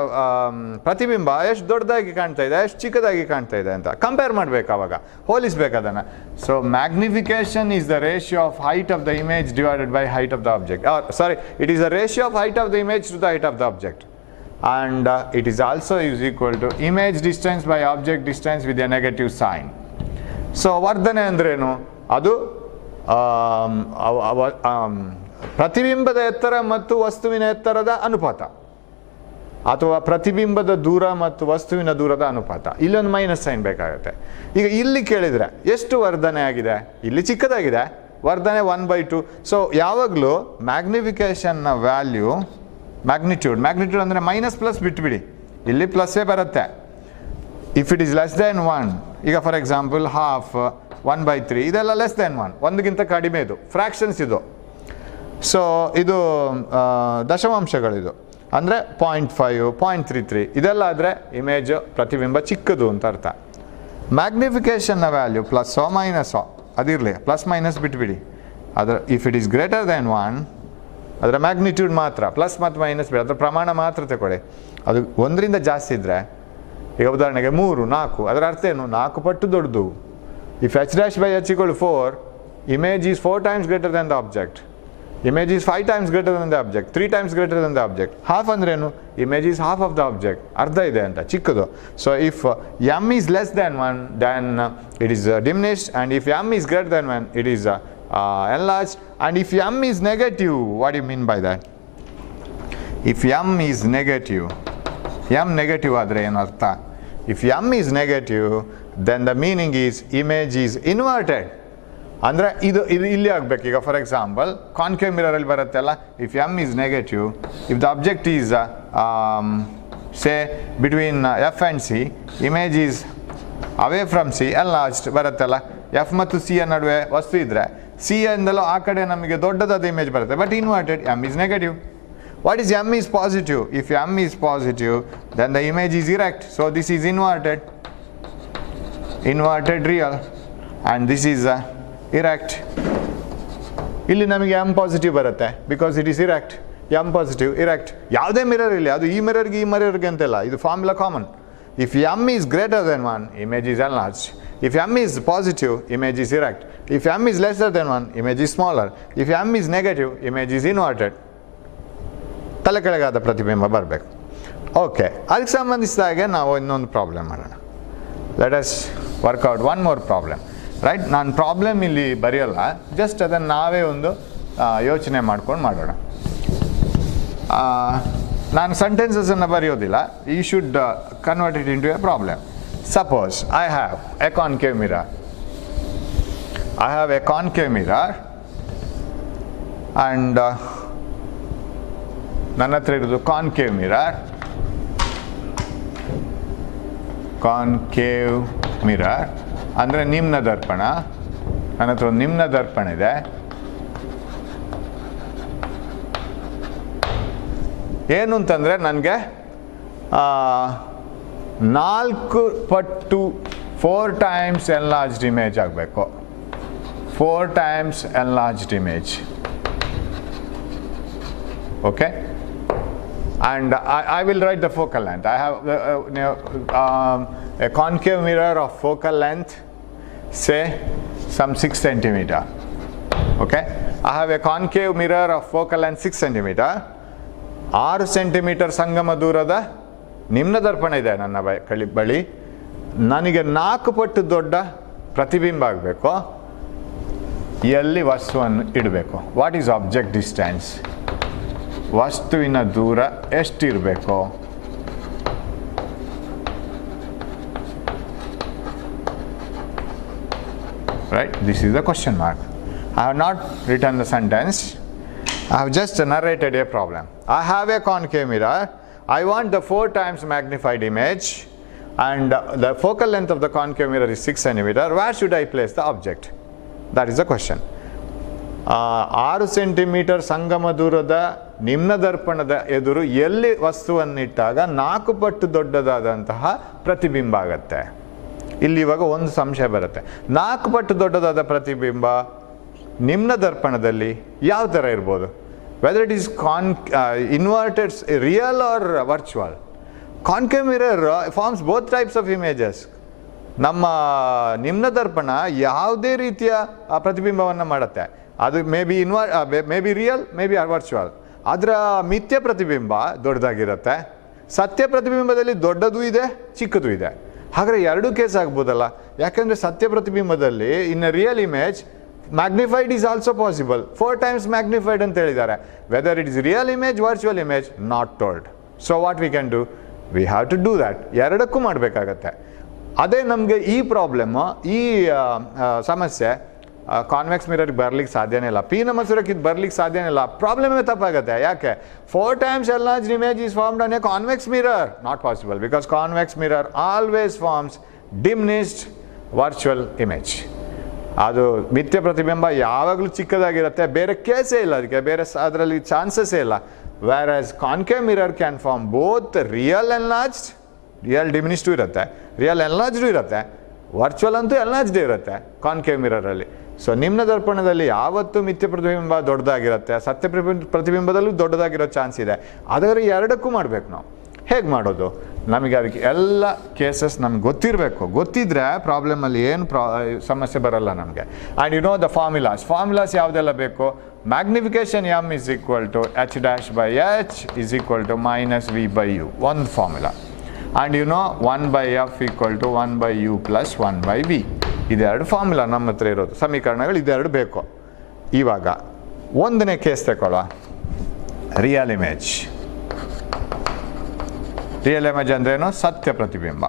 ಪ್ರತಿಬಿಂಬ ಎಷ್ಟು ದೊಡ್ಡದಾಗಿ ಕಾಣ್ತಾ ಇದೆ, ಎಷ್ಟು ಚಿಕ್ಕದಾಗಿ ಕಾಣ್ತಾ ಇದೆ ಅಂತ ಕಂಪೇರ್ ಮಾಡಬೇಕು, ಆವಾಗ ಹೋಲಿಸ್ಬೇಕು ಅದನ್ನು. So magnification is the ratio of height of the image divided by height of the object. Sorry, it is the ratio of height of the image to the height of the object. And it is also is equal to image distance by object distance with a negative sign. So ವರ್ಧನೆ ಅಂದ್ರೇನು? ಅದು ಪ್ರತಿಬಿಂಬದ ಎತ್ತರ ಮತ್ತು ವಸ್ತುವಿನ ಎತ್ತರದ ಅನುಪಾತ, ಅಥವಾ ಪ್ರತಿಬಿಂಬದ ದೂರ ಮತ್ತು ವಸ್ತುವಿನ ದೂರದ ಅನುಪಾತ. ಇಲ್ಲೊಂದು ಮೈನಸ್ ಸೈನ್ ಬೇಕಾಗುತ್ತೆ. ಈಗ ಇಲ್ಲಿ ಕೇಳಿದರೆ ಎಷ್ಟು ವರ್ಧನೆ ಆಗಿದೆ? ಇಲ್ಲಿ ಚಿಕ್ಕದಾಗಿದೆ, ವರ್ಧನೆ 1/2. ಸೊ ಯಾವಾಗಲೂ ಮ್ಯಾಗ್ನಿಫಿಕೇಶನ್ನ ವ್ಯಾಲ್ಯೂ ಮ್ಯಾಗ್ನಿಟ್ಯೂಡ್ ಅಂದರೆ ಮೈನಸ್ ಪ್ಲಸ್ ಬಿಟ್ಬಿಡಿ, ಇಲ್ಲಿ ಪ್ಲಸ್ಸೇ ಬರುತ್ತೆ. If it is less than 1, ಈಗ ಫಾರ್ ಎಕ್ಸಾಂಪಲ್ ಹಾಫ್, 1/3, ಇದೆಲ್ಲ ಲೆಸ್ ದೆನ್ 1, ಒಂದಕ್ಕಿಂತ ಕಡಿಮೆ ಇದು, ಫ್ರ್ಯಾಕ್ಷನ್ಸ್ ಇದು. ಸೊ ಇದು ದಶಮಾಂಶಗಳಿದು, ಅಂದರೆ 0.5 0.33 ಇದೆಲ್ಲ ಆದರೆ ಇಮೇಜು ಪ್ರತಿಬಿಂಬ ಚಿಕ್ಕದು ಅಂತ ಅರ್ಥ. ಮ್ಯಾಗ್ನಿಫಿಕೇಷನ್ನ ವ್ಯಾಲ್ಯೂ ಪ್ಲಸ್ಸೋ ಮೈನಸ್ಸೋ ಅದಿರಲಿ, ಪ್ಲಸ್ ಮೈನಸ್ ಬಿಟ್ಬಿಡಿ. ಅದರ if it is greater than 1 ಅದರ ಮ್ಯಾಗ್ನಿಟ್ಯೂಡ್ ಮಾತ್ರ, ಪ್ಲಸ್ ಮತ್ತು ಮೈನಸ್ ಬಿಡಿ, ಅದರ ಪ್ರಮಾಣ ಮಾತ್ರ ತಗೊಳ್ಳಿ. ಅದು 1ರಿಂದ ಜಾಸ್ತಿ ಇದ್ದರೆ, ಈಗ ಉದಾಹರಣೆಗೆ 3 4, ಅದರ ಅರ್ಥ ಏನು? 4 ಪಟ್ಟು ದೊಡ್ಡದು. If h dash by h equal to 4, image is 4 times greater than the object. Image is 5 times greater than the object, 3 times greater than the object. Half ಅಂದ್ರೇನು? Image is half of the object. ಅರ್ಧ ಇದೆ ಅಂತ, ಚಿಕ್ಕದು. So if m is less than 1, then it is diminished, and if m is greater than 1, it is enlarged. And if m is negative, what do you mean by that? If m is negative, m negative ಆದರೆ ಏನು ಅರ್ಥ? If m is negative, then the meaning is image is inverted. ಅಂದರೆ ಇದು ಇಲ್ಲಿ ಆಗಬೇಕು. ಈಗ for example concave ಮಿರರಲ್ಲಿ ಬರುತ್ತಲ್ಲ, if M is negative, if the object is say between F and C, image is away from C enlarged ಬರುತ್ತಲ್ಲ. F ಮತ್ತು C ಯ ನಡುವೆ ವಸ್ತು ಇದ್ದರೆ ಸಿ ಇಂದಲೂ ಆ ಕಡೆ ನಮಗೆ ದೊಡ್ಡದಾದ ಇಮೇಜ್ ಬರುತ್ತೆ, but inverted. M is negative. What is M is positive? If M is positive, then the image is erect. So this is inverted real, and this is erect. ಇಲ್ಲಿ ನಮಗೆ ಎಮ್ ಪಾಸಿಟಿವ್ ಬರುತ್ತೆ, because it is erect. M positive, erect. ಯಾವುದೇ mirror ಇಲ್ಲಿ, ಅದು ಈ ಮಿರರ್ಗೆ ಅಂತೆಲ್ಲ, ಇದು formula common. If M is greater then 1, image is enlarged. If M is positive, image is erect. If M is lesser then 1, image is smaller. If M is negative, image is inverted. ತಲೆ ಕೆಳಗಾದ ಪ್ರತಿಬಿಂಬ ಬರಬೇಕು. Okay, ಅದಕ್ಕೆ ಸಂಬಂಧಿಸಿದ ಹಾಗೆ ನಾವು ಇನ್ನೊಂದು problem ಮಾಡೋಣ. Let us work out one more problem. Right, ನಾನು ಪ್ರಾಬ್ಲಮ್ ಇಲ್ಲಿ ಬರೆಯಲ್ಲ, ಜಸ್ಟ್ ಅದನ್ನು ನಾವೇ ಒಂದು ಯೋಚನೆ ಮಾಡ್ಕೊಂಡು ಮಾಡೋಣ. ನಾನು ಸೆಂಟೆನ್ಸಸನ್ನು ಬರೆಯೋದಿಲ್ಲ, you should convert it into a problem. Suppose I have a concave mirror. And ನನ್ನ ಹತ್ರ ಇರೋದು ಕಾನ್ಕೇವ್ ಮಿರರ್ ಅಂದರೆ ನಿಮ್ನ ದರ್ಪಣ. ನನ್ನ ಹತ್ರ ಒಂದು ನಿಮ್ನ ದರ್ಪಣ ಇದೆ. ಏನು ಅಂತಂದರೆ ನನಗೆ 4 ಪಟ್ಟು 4 times ಎನ್ಲಾರ್ಜ್ಡ್ ಇಮೇಜ್ ಆಗಬೇಕು. 4 times enlarged image. Okay, and I will write the focal length. I have a concave mirror of focal length, say some 6 centimeter. Okay, I have a concave mirror of focal length 6 centimeter. 6 centimetre ಸಂಗಮ ದೂರದ ನಿಮ್ನ ದರ್ಪಣ ಇದೆ ನನ್ನ ಬಳಿ. ನನಗೆ 4 ಪಟ್ಟು ದೊಡ್ಡ ಪ್ರತಿಬಿಂಬ ಆಗಬೇಕು. ಎಲ್ಲಿ ವಸ್ತುವನ್ನು ಇಡಬೇಕು? What is object distance? ವಸ್ತುವಿನ ದೂರ ಎಷ್ಟಿರಬೇಕು? Right, this is the question mark. I have not written the sentence. I have just narrated a problem. I have a concave mirror. I want the 4 times magnified image, and the focal length of the concave mirror is 6 centimeter. Where should I place the object? That is the question. 6 centimetre ಸಂಗಮ ದೂರದ ನಿಮ್ನ ದರ್ಪಣದ ಎದುರು ಎಲ್ಲಿ ವಸ್ತುವನ್ನಿಟ್ಟಾಗ 4 ಪಟ್ಟು ದೊಡ್ಡದಾದಂತಹ ಪ್ರತಿಬಿಂಬ ಆಗತ್ತೆ? ಇಲ್ಲಿ ಇವಾಗ ಒಂದು ಸಂಶಯ ಬರುತ್ತೆ. 4 ಪಟ್ಟು ದೊಡ್ಡದಾದ ಪ್ರತಿಬಿಂಬ ನಿಮ್ನ ದರ್ಪಣದಲ್ಲಿ ಯಾವ ಥರ ಇರ್ಬೋದು? Whether it is inverted, real or virtual. Concave mirror forms both types of images. ನಮ್ಮ ನಿಮ್ನ ದರ್ಪಣ ಯಾವುದೇ ರೀತಿಯ ಪ್ರತಿಬಿಂಬವನ್ನು ಮಾಡುತ್ತೆ. ಅದು may be real, may be virtual. ಅದರ ಮಿಥ್ಯ ಪ್ರತಿಬಿಂಬ ದೊಡ್ಡದಾಗಿರುತ್ತೆ. ಸತ್ಯ ಪ್ರತಿಬಿಂಬದಲ್ಲಿ ದೊಡ್ಡದು ಇದೆ, ಚಿಕ್ಕದು ಇದೆ. ಹಾಗಾದರೆ 2 ಕೇಸ್ ಆಗ್ಬೋದಲ್ಲ? ಯಾಕೆಂದರೆ ಸತ್ಯ ಪ್ರತಿಬಿಂಬದಲ್ಲಿ in a real image magnified is also possible. 4 times magnified ಅಂತ ಹೇಳಿದ್ದಾರೆ. Whether it is real image, virtual image, not told. So what we can do? We have to do that. ಎರಡಕ್ಕೂ ಮಾಡಬೇಕಾಗತ್ತೆ. ಅದೇ ನಮಗೆ ಈ ಪ್ರಾಬ್ಲಮ್ಮು, ಈ ಸಮಸ್ಯೆ ಕಾನ್ವೆಕ್ಸ್ ಮಿರರ್ಗೆ ಬರ್ಲಿಕ್ಕೆ ಸಾಧ್ಯನೇ ಇಲ್ಲ. ಪೀನ ಮಸೂರಕ್ಕೆ ಇದು ಬರ್ಲಿಕ್ಕೆ ಸಾಧ್ಯನೇ ಇಲ್ಲ. ಪ್ರಾಬ್ಲಮೇ ತಪ್ಪಾಗುತ್ತೆ. ಯಾಕೆ? 4 times enlarged image is formed on a convex mirror. Not possible, because convex mirror always forms diminished virtual image. ಅದು ಮಿಥ್ಯ ಪ್ರತಿಬಿಂಬ ಯಾವಾಗಲೂ ಚಿಕ್ಕದಾಗಿರುತ್ತೆ, ಬೇರೆ ಕೇಸೇ ಇಲ್ಲ ಅದಕ್ಕೆ, ಬೇರೆ ಅದರಲ್ಲಿ ಚಾನ್ಸಸ್ಸೇ ಇಲ್ಲ. Whereas concave mirror can form both real enlarged, real diminished ಇರುತ್ತೆ, ರಿಯಲ್ ಎನ್ಲಾರ್ಜ್ಡು ಇರುತ್ತೆ, ವರ್ಚುವಲ್ ಅಂತೂ ಎನ್ಲಾರ್ಜ್ಡ್ ಇರುತ್ತೆ ಕಾನ್ಕೇವ್ ಮಿರರಲ್ಲಿ. ಸೊ ನಿಮ್ನ ದರ್ಪಣದಲ್ಲಿ ಯಾವತ್ತೂ ಮಿಥ್ಯ ಪ್ರತಿಬಿಂಬ ದೊಡ್ಡದಾಗಿರುತ್ತೆ, ಸತ್ಯ ಪ್ರತಿಬಿಂಬದಲ್ಲೂ ದೊಡ್ಡದಾಗಿರೋ ಚಾನ್ಸ್ ಇದೆ. ಆದರೆ ಎರಡಕ್ಕೂ ಮಾಡಬೇಕು ನಾವು. ಹೇಗೆ ಮಾಡೋದು? ನಮಗೆ ಅದಕ್ಕೆ ಎಲ್ಲ ಕೇಸಸ್ ನಮ್ಗೆ ಗೊತ್ತಿರಬೇಕು. ಗೊತ್ತಿದ್ರೆ ಪ್ರಾಬ್ಲಮಲ್ಲಿ ಏನು ಸಮಸ್ಯೆ ಬರಲ್ಲ ನಮಗೆ. And you know the formulas ಯಾವುದೆಲ್ಲ ಬೇಕು? Magnification M is equal to h dash by h is equal to minus v by u, ಒಂದು formula. And you know 1/f equal to 1/u plus 1/v. ಇದೆರಡು formula ನಮ್ಮ ಹತ್ರ ಇರೋದು, ಸಮೀಕರಣಗಳು ಇದೆರಡು ಬೇಕು. ಇವಾಗ ಒಂದನೇ ಕೇಸ್ ತಗೊಳ್ಳುವ, ರಿಯಲ್ ಇಮೇಜ್. ರಿಯಲ್ ಇಮೇಜ್ ಅಂದ್ರೇನು? ಸತ್ಯ ಪ್ರತಿಬಿಂಬ.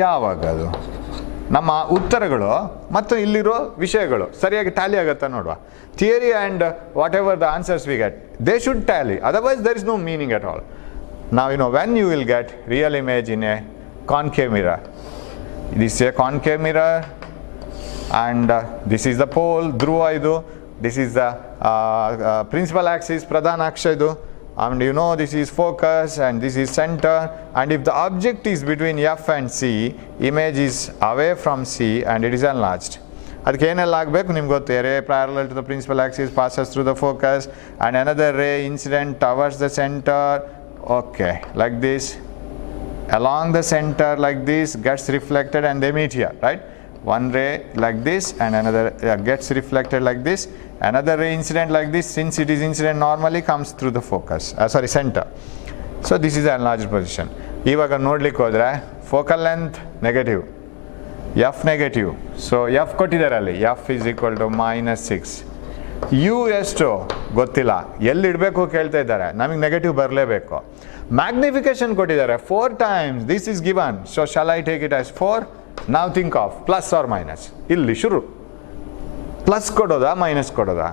ಯಾವಾಗದು ನಮ್ಮ ಉತ್ತರಗಳು ಮತ್ತು ಇಲ್ಲಿರೋ ವಿಷಯಗಳು ಸರಿಯಾಗಿ ಟ್ಯಾಲಿ ಆಗುತ್ತಾ ನೋಡುವ. Theory and whatever the answers we get, they should tally, otherwise there is no meaning at all. Now you know when you will get real image in a concave mirror. This is a concave mirror and this is the pole, dhruva idu. This is the principal axis, pradhana aksha idu. And you know this is focus and this is center. And if the object is between F and C, image is away from C and it is enlarged. ಅದಕ್ಕೆ ಏನೆಲ್ಲ ಆಗಬೇಕು ನಿಮ್ಗೆ ಗೊತ್ತು. A ray parallel to the principal axis passes through the focus and another ray incident towards the center. Okay, like this, along the center like this, gets reflected and they meet here, right? One ray like this and another gets reflected like this. Another ray incident like this, since it is incident normally comes through the focus, center. So this is the enlarged position. ಇವಾಗ ನೋಡ್ಲಿಕ್ಕೆ ಹೋದ್ರೆ focal length negative, f negative. So f ಕೊಟ್ಟಿದ್ದಾರೆ ಅಲ್ಲಿ, f is equal to -6. You ಎಷ್ಟು ಗೊತ್ತಿಲ್ಲ, ಎಲ್ಲಿಡಬೇಕು ಕೇಳ್ತಾ ಇದ್ದಾರೆ, ನಮಗೆ ನೆಗೆಟಿವ್ ಬರಲೇಬೇಕು. ಮ್ಯಾಗ್ನಿಫಿಕೇಶನ್ ಕೊಟ್ಟಿದ್ದಾರೆ 4 times, this is given. So shall I take it as 4? ನಾವು think of plus or minus. ಇಲ್ಲಿ ಶುರು ಪ್ಲಸ್ ಕೊಡೋದಾ ಮೈನಸ್ ಕೊಡೋದಾ?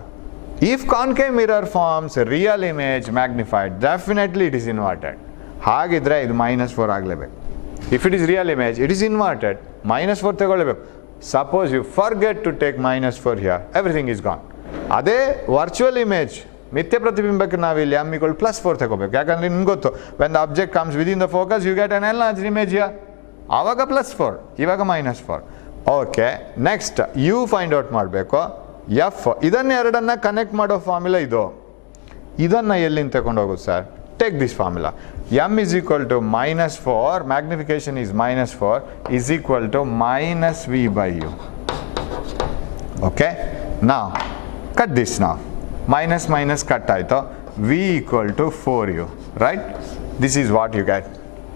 If concave mirror forms real image magnified, definitely it is inverted. ಹಾಗಿದ್ರೆ ಇದು -4 ಆಗಲೇಬೇಕು. If it is real image, it is inverted, -4 ತಗೊಳ್ಬೇಕು. Suppose you forget to take -4 here, everything is gone. ಅದೇ virtual image ಮಿಥ್ಯ ಪ್ರತಿಬಿಂಬಕ್ಕೆ ನಾವಿಲ್ಲಿ m = +4 ತಗೋಬೇಕು. ಯಾಕಂದ್ರೆ ನಿಮ್ಗೆ ಗೊತ್ತು, when the object comes within the focus you get an enlarged image here. ಆವಾಗ +4, ಇವಾಗ -4. Okay, next you find out ಮಾಡಬೇಕು. ಎಫ್, ಇದನ್ನೆರಡನ್ನ ಕನೆಕ್ಟ್ ಮಾಡೋ ಫಾರ್ಮುಲಾ ಇದು. ಇದನ್ನು ಎಲ್ಲಿಂದ ತಗೊಂಡು ಹೋಗೋದು sir? Take this formula. m is equal to -4, magnification is -4, is equal to -v by u. Okay, now cut this now. Minus cut ಆಯಿತು. v equal to 4u, right? This is what you get.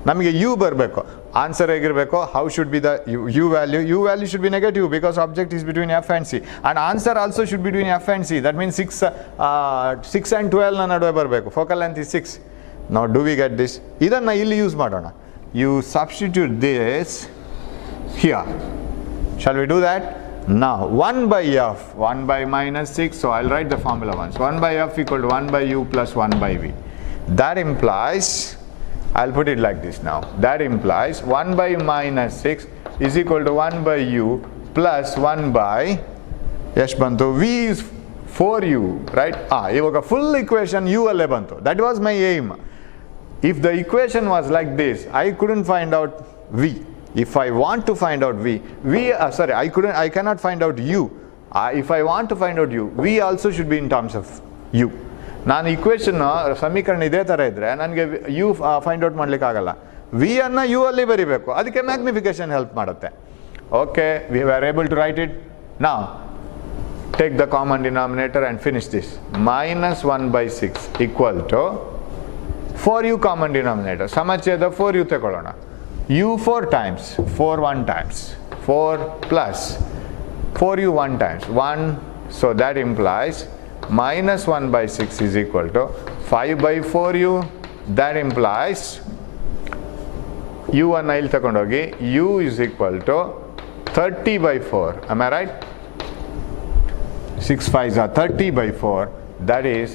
ನಮಗೆ u ಬರಬೇಕು. Answer ಹೇಗಿರಬೇಕು? How should be the u value? u value should be negative because object is between f and c. And answer also should be between f and c. That means 6 and 12 ನ ನಡುವೆ ಬರಬೇಕು. Focal length is 6. Now do we get this? ಇದನ್ನು ಇಲ್ಲಿ use ಮಾಡೋಣ. You substitute this here. Shall we do that? Now 1 by f, 1 by -6, so I'll write the formula once. 1 by f equal to 1 by u plus 1 by v. That implies, I'll put it like this now. That implies 1 by -6 is equal to 1 by u plus 1 by, yes bantu, v is 4u, right? Ivaga full equation u alle bantu. That was my aim. If the equation was like this, I couldn't find out v. If I want to find out I cannot find out u. If I want to find out u, v also should be in terms of u. ನಾನು equation ಸಮೀಕರಣ ಇದೇ ಥರ ಇದ್ದರೆ ನನಗೆ you find out ಮಾಡ್ಲಿಕ್ಕೆ ಆಗಲ್ಲ. V ಅನ್ನು you ಅಲ್ಲಿ ಬರಿಬೇಕು. ಅದಕ್ಕೆ ಮ್ಯಾಗ್ನಿಫಿಕೇಶನ್ ಹೆಲ್ಪ್ ಮಾಡುತ್ತೆ. Okay, we are able to write it. ನಾವು take the common denominator and finish this. -1/6 equal to 4u common denominator. ಸಮಚ್ಛೇದ 4u ತಗೊಳ್ಳೋಣ. u 4 times, 4 1 times, 4 plus 4u 1 times, 1, so that implies -1/6 is equal to 5 by 4u. That implies u ಅನ್ನು ಇಲ್ಲಿ ತಗೊಂಡೋಗಿ u is equal to 30 by 4. Am I right? 6 5s are 30 by 4. That is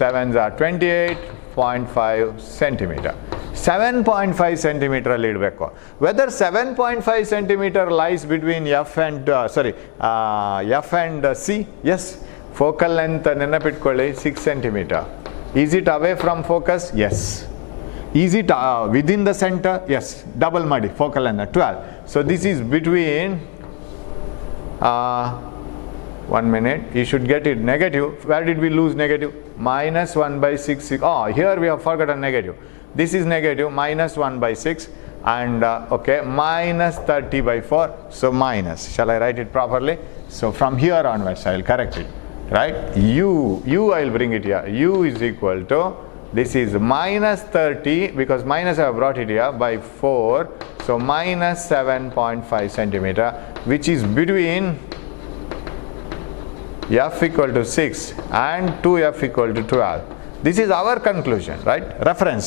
7s are 28.5 centimeter. 7.5 ಸೆಂಟಿಮೀಟರಲ್ಲಿ ಇಡಬೇಕು. Whether 7.5 centimetre lies between F and C. Yes, focal length ನೆನಪಿಟ್ಕೊಳ್ಳಿ 6 centimetre. Is it away from focus? Yes. Is it within the centre? Yes. Double ಮಾಡಿ focal length 12. So this is between 1 minute, you should get it negative. Where did we lose negative? Minus 1 by 6. Oh, here we have forgotten negative. This is negative, minus 1 by 6, and okay, minus 30 by 4. So minus. Shall I write it properly? So from here onwards, I will correct it. Right? U I will bring it here. U is equal to, this is minus 30, because minus I have brought it here, by 4. So minus 7.5 centimeter, which is between f equal to 6 and 2f equal to 12. This is our conclusion, right? Reference.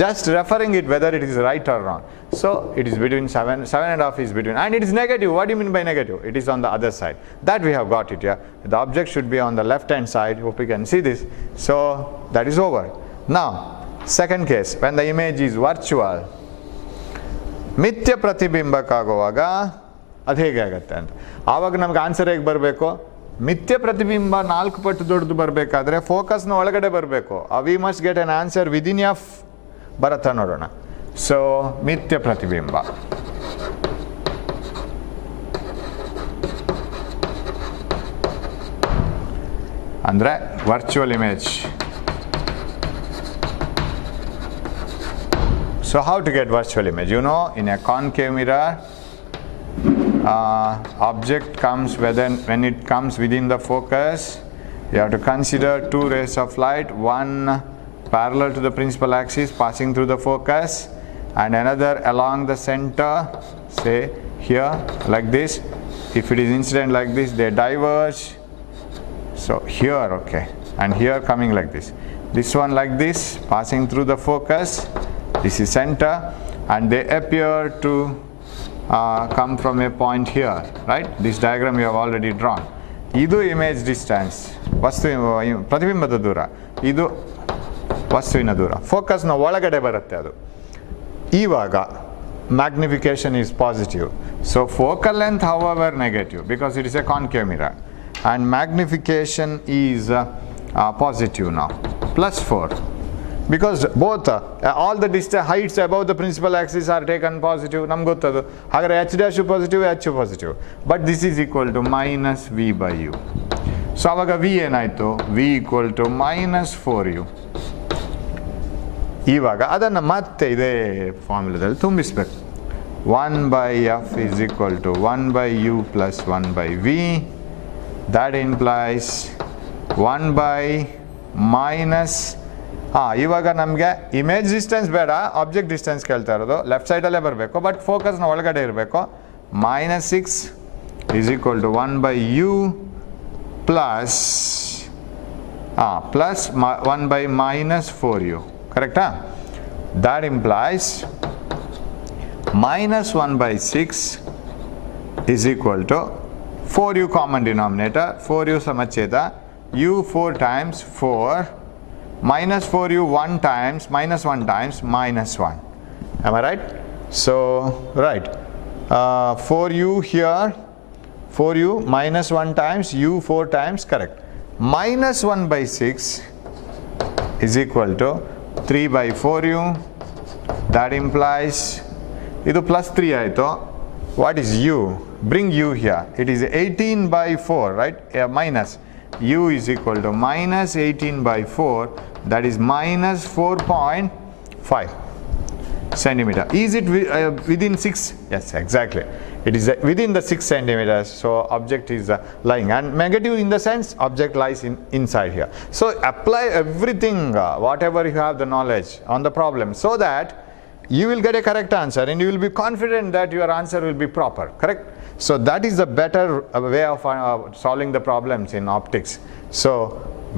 Just referring it whether it is right or wrong. So it is between 7.5 is between, and it is negative. What do you mean by negative? It is on the other side. That we have got it here. The object should be on the left hand side. Hope you can see this. So that is over. Now, second case, when the image is virtual. ಮಿಥ್ಯ ಪ್ರತಿಬಿಂಬಕ್ಕಾಗುವಾಗ ಅದು ಹೇಗೆ ಆಗುತ್ತೆ ಅಂತ. ಆವಾಗ ನಮ್ಗೆ answer ಹೇಗೆ ಬರಬೇಕು? ಮಿಥ್ಯ ಪ್ರತಿಬಿಂಬ 4 ಪಟ್ಟು ದೊಡ್ಡದು ಬರಬೇಕಾದ್ರೆ ಫೋಕಸ್ನ ಒಳಗಡೆ ಬರಬೇಕು. We must get N answer within F. ಬರತ್ತಾ ನೋಡೋಣ. ಸೊ ಮಿಥ್ಯ ಪ್ರತಿಬಿಂಬ ಅಂದರೆ virtual image. So how to get virtual image? You know, in a concave mirror, object comes when it comes within the focus, you have to consider 2 rays of light, one parallel to the principal axis passing through the focus, and another along the center, say here like this. If it is incident like this, they diverge. So here, okay, and here coming like this. This one like this, passing through the focus. This is center, and they appear to come from a point here, right? This diagram we have already drawn. Idu image distance, vastu pratibimbaದ ದೂರ, ಇದು ವಸ್ತುವಿನ ದೂರ. ಫೋಕಸ್ನ ಒಳಗಡೆ ಬರುತ್ತೆ ಅದು. ಇವಾಗ magnification is positive. So focal length, however, negative, because it is a concave mirror, and magnification is positive now, +4. Because both all the heights above the principal axis are taken positive. ನಮ್ಗೆ ಗೊತ್ತದು. ಹಾಗಾದ್ರೆ h dash positive, h positive. But this is equal to minus v by u. So ಆವಾಗ v ಏನಾಯಿತು? v equal to minus 4u. ಇವಾಗ ಅದನ್ನು ಮತ್ತೆ ಇದೇ ಫಾರ್ಮುಲಾದಲ್ಲಿ ತುಂಬಿಸ್ಬೇಕು. 1 by f is equal to 1 by u plus 1 by v. That implies 1 by minus, ಇವಾಗ ನಮಗೆ image distance ಬೇಡ, ಆಬ್ಜೆಕ್ಟ್ ಡಿಸ್ಟೆನ್ಸ್ ಕೇಳ್ತಾ ಇರೋದು. ಲೆಫ್ಟ್ ಸೈಡಲ್ಲೇ ಬರಬೇಕು, ಬಟ್ ಫೋಕಸ್ನ ಒಳಗಡೆ ಇರಬೇಕು. -6 is equal to 1 by u plus 1 by minus 4u. ಕರೆಕ್ಟಾ? That implies minus 1 by 6 is equal to 4u common denominator, 4u ಸಮಚ್ಛೇದ, u 4 times 4, minus 4u 1 times, minus 1 times minus 1. Am I right? So, right. 4u here, 4u minus 1 times, u 4 times, correct. Minus 1 by 6 is equal to 3 by 4u. That implies, idu plus 3 ಆಯಿತು. What is u? Bring u here. It is 18 by 4, right? Minus. U is equal to minus 18 by 4, that is minus 4.5 centimeter. Is it within 6? Yes, exactly. It is within the 6 centimeters, so object is lying. And negative in the sense, object lies inside here. So apply everything, whatever you have the knowledge on the problem, so that you will get a correct answer, and you will be confident that your answer will be proper, correct? So that is the better way of solving the problems in optics. So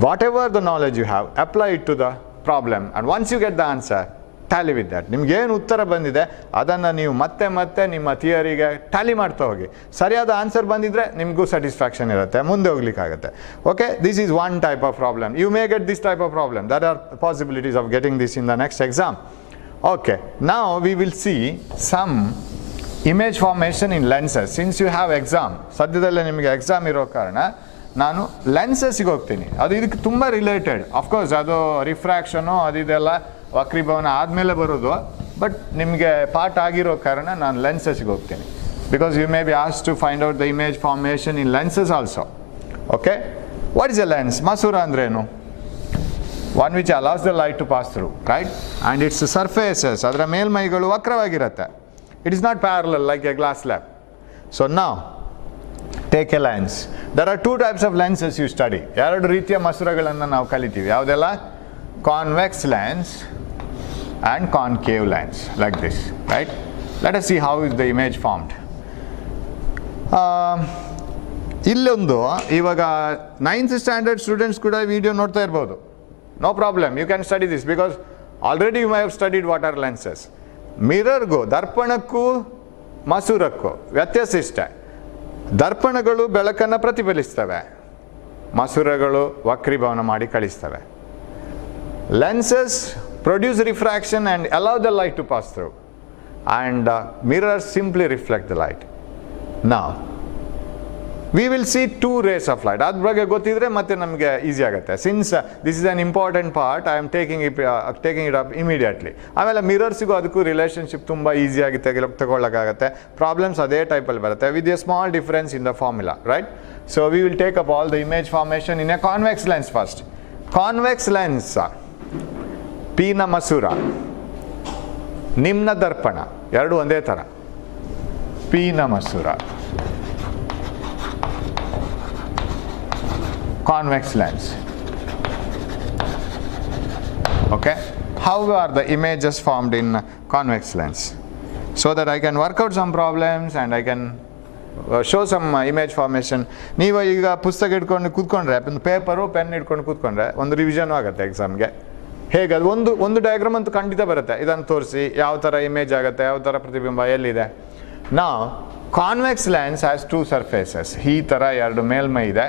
whatever the knowledge you have, apply it to the problem, and once you get the answer, tally with that. ನಿಮ್ಗೆ ಏನು ಉತ್ತರ ಬಂದಿದೆ ಅದನ್ನು ನೀವು ಮತ್ತೆ ಮತ್ತೆ ನಿಮ್ಮ ಥಿಯರಿಗೆ Tally ಮಾಡ್ತಾ ಹೋಗಿ. ಸರಿಯಾದ ಆನ್ಸರ್ ಬಂದಿದ್ರೆ ನಿಮಗೂ ಸ್ಯಾಟಿಸ್ಫ್ಯಾಕ್ಷನ್ ಇರುತ್ತೆ, ಮುಂದೆ ಹೋಗ್ಲಿಕ್ಕಾಗುತ್ತೆ. Okay, this is one type of problem. You may get this type of problem. There are possibilities of getting this in the next exam. Okay, now we will see some image formation in lenses. Since you have exam, ಸದ್ಯದಲ್ಲೇ ನಿಮಗೆ exam ಇರೋ ಕಾರಣ ನಾನು ಲೆನ್ಸಸ್ಗೆ ಹೋಗ್ತೀನಿ. ಅದು ಇದಕ್ಕೆ ತುಂಬ ರಿಲೇಟೆಡ್. ಅಫ್ಕೋರ್ಸ್ ಅದು ರಿಫ್ರಾಕ್ಷನು ಅದಿದೆಲ್ಲ ವಕ್ರೀಭವನ ಆದಮೇಲೆ ಬರೋದು, ಬಟ್ ನಿಮಗೆ ಪಾಠ ಆಗಿರೋ ಕಾರಣ ನಾನು ಲೆನ್ಸಸ್ಗೆ ಹೋಗ್ತೀನಿ. Because you may be asked to find out the image formation in lenses also. Okay, what is a lens? ಮಸೂರ ಅಂದ್ರೇನು? One which allows the light to pass through, right? And its surfaces, ಅದರ ಮೇಲ್ಮೈಗಳು ವಕ್ರವಾಗಿರುತ್ತೆ. It is not parallel like a glass slab. So ನಾವು take a lens. There are 2 types of lenses you study. ಎರಡು ರೀತಿಯ ಮಸೂರಗಳನ್ನು ನಾವು ಕಲಿತೀವಿ. ಯಾವುದೆಲ್ಲ? Convex lens and concave lens, like this, right? Let us see how is the image formed. ಇಲ್ಲೊಂದು ಇವಾಗ 9th standard students ಕೂಡ video ನೋಡ್ತಾ ಇರ್ಬೋದು. No problem, you can study this because already you have studied what are lenses. ಮಿರರ್ಗೂ ದರ್ಪಣಕ್ಕೂ ಮಸೂರಕ್ಕೂ ವ್ಯತ್ಯಾಸ ಇಷ್ಟೇ. ದರ್ಪಣಗಳು ಬೆಳಕನ್ನು ಪ್ರತಿಫಲಿಸ್ತವೆ, ಮಸೂರಗಳು ವಕ್ರೀಭವನ ಮಾಡಿ ಕಳಿಸ್ತವೆ. Lenses produce refraction and allow the light to pass through, and mirrors simply reflect the light. ನಾವು we will see 2 rays of light. ಅದ್ರ ಬಗ್ಗೆ ಗೊತ್ತಿದ್ರೆ ಮತ್ತೆ ನಮಗೆ ಈಸಿ ಆಗುತ್ತೆ. Since this is an important part, I am taking it up immediately. ಆಮೇಲೆ ಮಿರರ್ಸಿಗೂ ಅದಕ್ಕೂ relationship ತುಂಬ ಈಸಿಯಾಗಿ ತಗೊಳ್ಳೋಕ್ಕಾಗತ್ತೆ. ಪ್ರಾಬ್ಲಮ್ಸ್ ಅದೇ ಟೈಪಲ್ಲಿ ಬರುತ್ತೆ with a small difference in the formula, right? So we will take up all the image formation in a convex lens first. Convex lens, ಪಿನ ಮಸೂರ, ನಿಮ್ನ ದರ್ಪಣ, ಎರಡು ಒಂದೇ ಥರ. ಪಿನ ಮಸೂರ, convex lens. Okay, how are the images formed in convex lens? So that I can work out some problems and I can show some image formation. ನೀವು ಈಗ ಪುಸ್ತಕ ಇಟ್ಕೊಂಡು ಕೂತ್ಕೊಂಡ್ರೆ, ಪೇಪರು ಪೆನ್ ಇಟ್ಕೊಂಡು ಕೂತ್ಕೊಂಡ್ರೆ ಒಂದು ರಿವಿಷನ್ ಆಗುತ್ತೆ ಎಕ್ಸಾಮ್ಗೆ. ಹೇಗೆ ಅದು ಒಂದು ಡಯಾಗ್ರಾಮ್ ಅಂತೂ ಖಂಡಿತ ಬರುತ್ತೆ. ಇದನ್ನು ತೋರಿಸಿ ಯಾವ ಥರ ಇಮೇಜ್ ಆಗುತ್ತೆ, ಯಾವ ಥರ ಪ್ರತಿಬಿಂಬ ಎಲ್ಲಿದೆ. ನಾವು ಕಾನ್ವೆಕ್ಸ್ ಲೆನ್ಸ್ ಹ್ಯಾಸ್ 2 ಸರ್ಫೇಸಸ್. ಈ ಥರ 2 ಮೇಲ್ಮೈ ಇದೆ,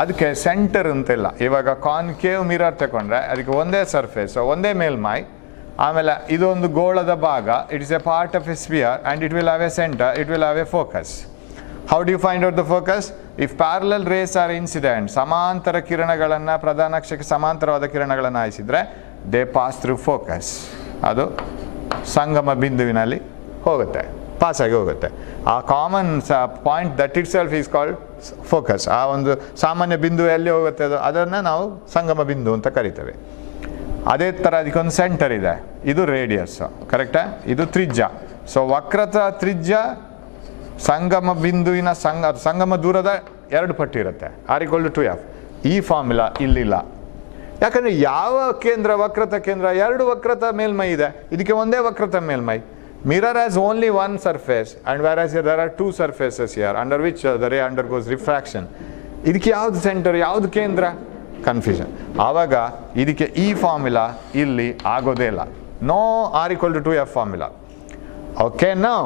ಅದಕ್ಕೆ ಸೆಂಟರ್ ಅಂತಿಲ್ಲ. ಇವಾಗ ಕಾನ್ಕೇವ್ ಮಿರರ್ ತಗೊಂಡ್ರೆ ಅದಕ್ಕೆ ಒಂದೇ ಸರ್ಫೇಸ್, ಒಂದೇ ಮೇಲ್ಮೈ. ಆಮೇಲೆ ಇದೊಂದು ಗೋಳದ ಭಾಗ, it is a part of a sphere and it will have a centre, it will have a focus. How do you find out the focus? If parallel rays are incident, ಸಮಾಂತರ ಕಿರಣಗಳನ್ನು, ಪ್ರಧಾನ ಅಕ್ಷಕ್ಕೆ ಸಮಾಂತರವಾದ ಕಿರಣಗಳನ್ನು ಹಾಯಿಸಿದರೆ ದೇ ಪಾಸ್ ಥ್ರೂ ಫೋಕಸ್. ಅದು ಸಂಗಮ ಬಿಂದುವಿನಲ್ಲಿ ಹೋಗುತ್ತೆ, ಪಾಸಾಗಿ ಹೋಗುತ್ತೆ. ಆ common point that itself is called focus. ಆ ಒಂದು ಸಾಮಾನ್ಯ ಬಿಂದು ಎಲ್ಲಿ ಹೋಗುತ್ತೆ ಅದನ್ನು ನಾವು ಸಂಗಮ ಬಿಂದು ಅಂತ ಕರಿತೇವೆ. ಅದೇ ಥರ ಅದಕ್ಕೊಂದು ಸೆಂಟರ್ ಇದೆ, ಇದು ರೇಡಿಯಸ್, ಕರೆಕ್ಟಾ? ಇದು ತ್ರಿಜ್ಯ. ಸೊ ವಕ್ರತ ತ್ರಿಜ್ಯ ಸಂಗಮ ಬಿಂದುವಿನ ಸಂಗಮ ದೂರದ 2 ಪಟ್ಟು ಇರುತ್ತೆ, r=2f. ಈ ಫಾರ್ಮುಲಾ ಇಲ್ಲಿಲ್ಲ. ಯಾಕಂದರೆ ಯಾವ ಕೇಂದ್ರ ವಕ್ರತ ಕೇಂದ್ರ? 2 ವಕ್ರತ ಮೇಲ್ಮೈ ಇದೆ, ಇದಕ್ಕೆ ಒಂದೇ ವಕ್ರತ ಮೇಲ್ಮೈ. Mirror has only one surface, and whereas here there are 2 surfaces here under which the ray undergoes refraction. ಇದಕ್ಕೆ ಯಾವುದು ಸೆಂಟರ್, ಯಾವುದು ಕೇಂದ್ರ? ಕನ್ಫ್ಯೂಷನ್. ಆವಾಗ ಇದಕ್ಕೆ ಈ ಫಾರ್ಮುಲಾ ಇಲ್ಲಿ ಆಗೋದೇ ಇಲ್ಲ. No r=2f formula. Okay, no